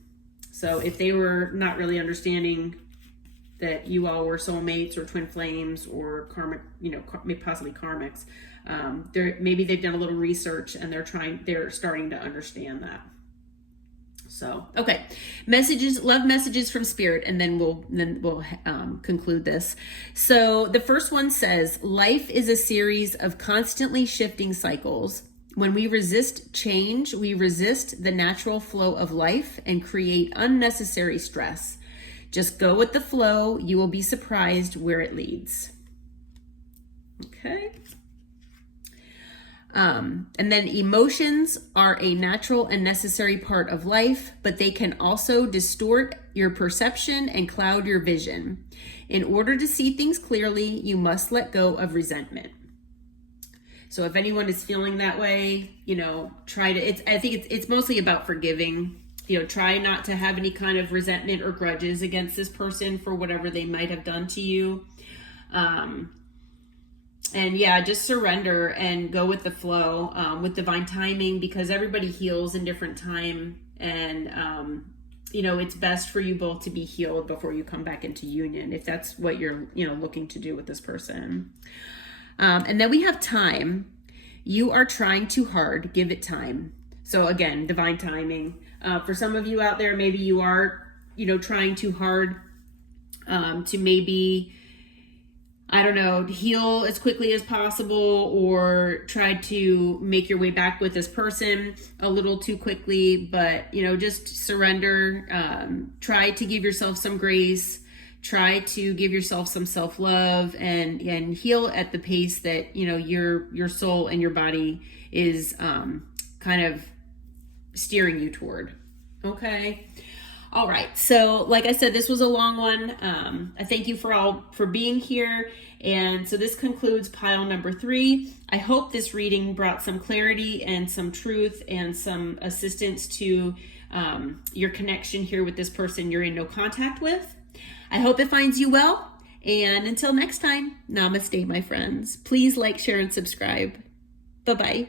So if they were not really understanding that you all were soulmates or twin flames or karmic, possibly karmics, maybe they've done a little research and they're starting to understand that. So, okay, love messages from spirit, and then we'll conclude this. So the first one says, life is a series of constantly shifting cycles. When we resist change, we resist the natural flow of life and create unnecessary stress. Just go with the flow. You will be surprised where it leads. Okay. And then emotions are a natural and necessary part of life, but they can also distort your perception and cloud your vision. In order to see things clearly, you must let go of resentment. So if anyone is feeling that way, I think it's mostly about forgiving. Try not to have any kind of resentment or grudges against this person for whatever they might have done to you. And yeah, just surrender and go with the flow, with divine timing, because everybody heals in different time. And, it's best for you both to be healed before you come back into union, if that's what you're, looking to do with this person. And then we have time. You are trying too hard. Give it time. So again, divine timing. For some of you out there, maybe you are, trying too hard to maybe, heal as quickly as possible, or try to make your way back with this person a little too quickly. But, just surrender. Try to give yourself some grace. Try to give yourself some self-love and heal at the pace that, your soul and your body is kind of steering you toward. Okay. All right. So like I said, this was a long one. I thank you for being here. And so this concludes pile number 3. I hope this reading brought some clarity and some truth and some assistance to your connection here with this person you're in no contact with. I hope it finds you well. And until next time, namaste, my friends. Please like, share, and subscribe. Bye-bye.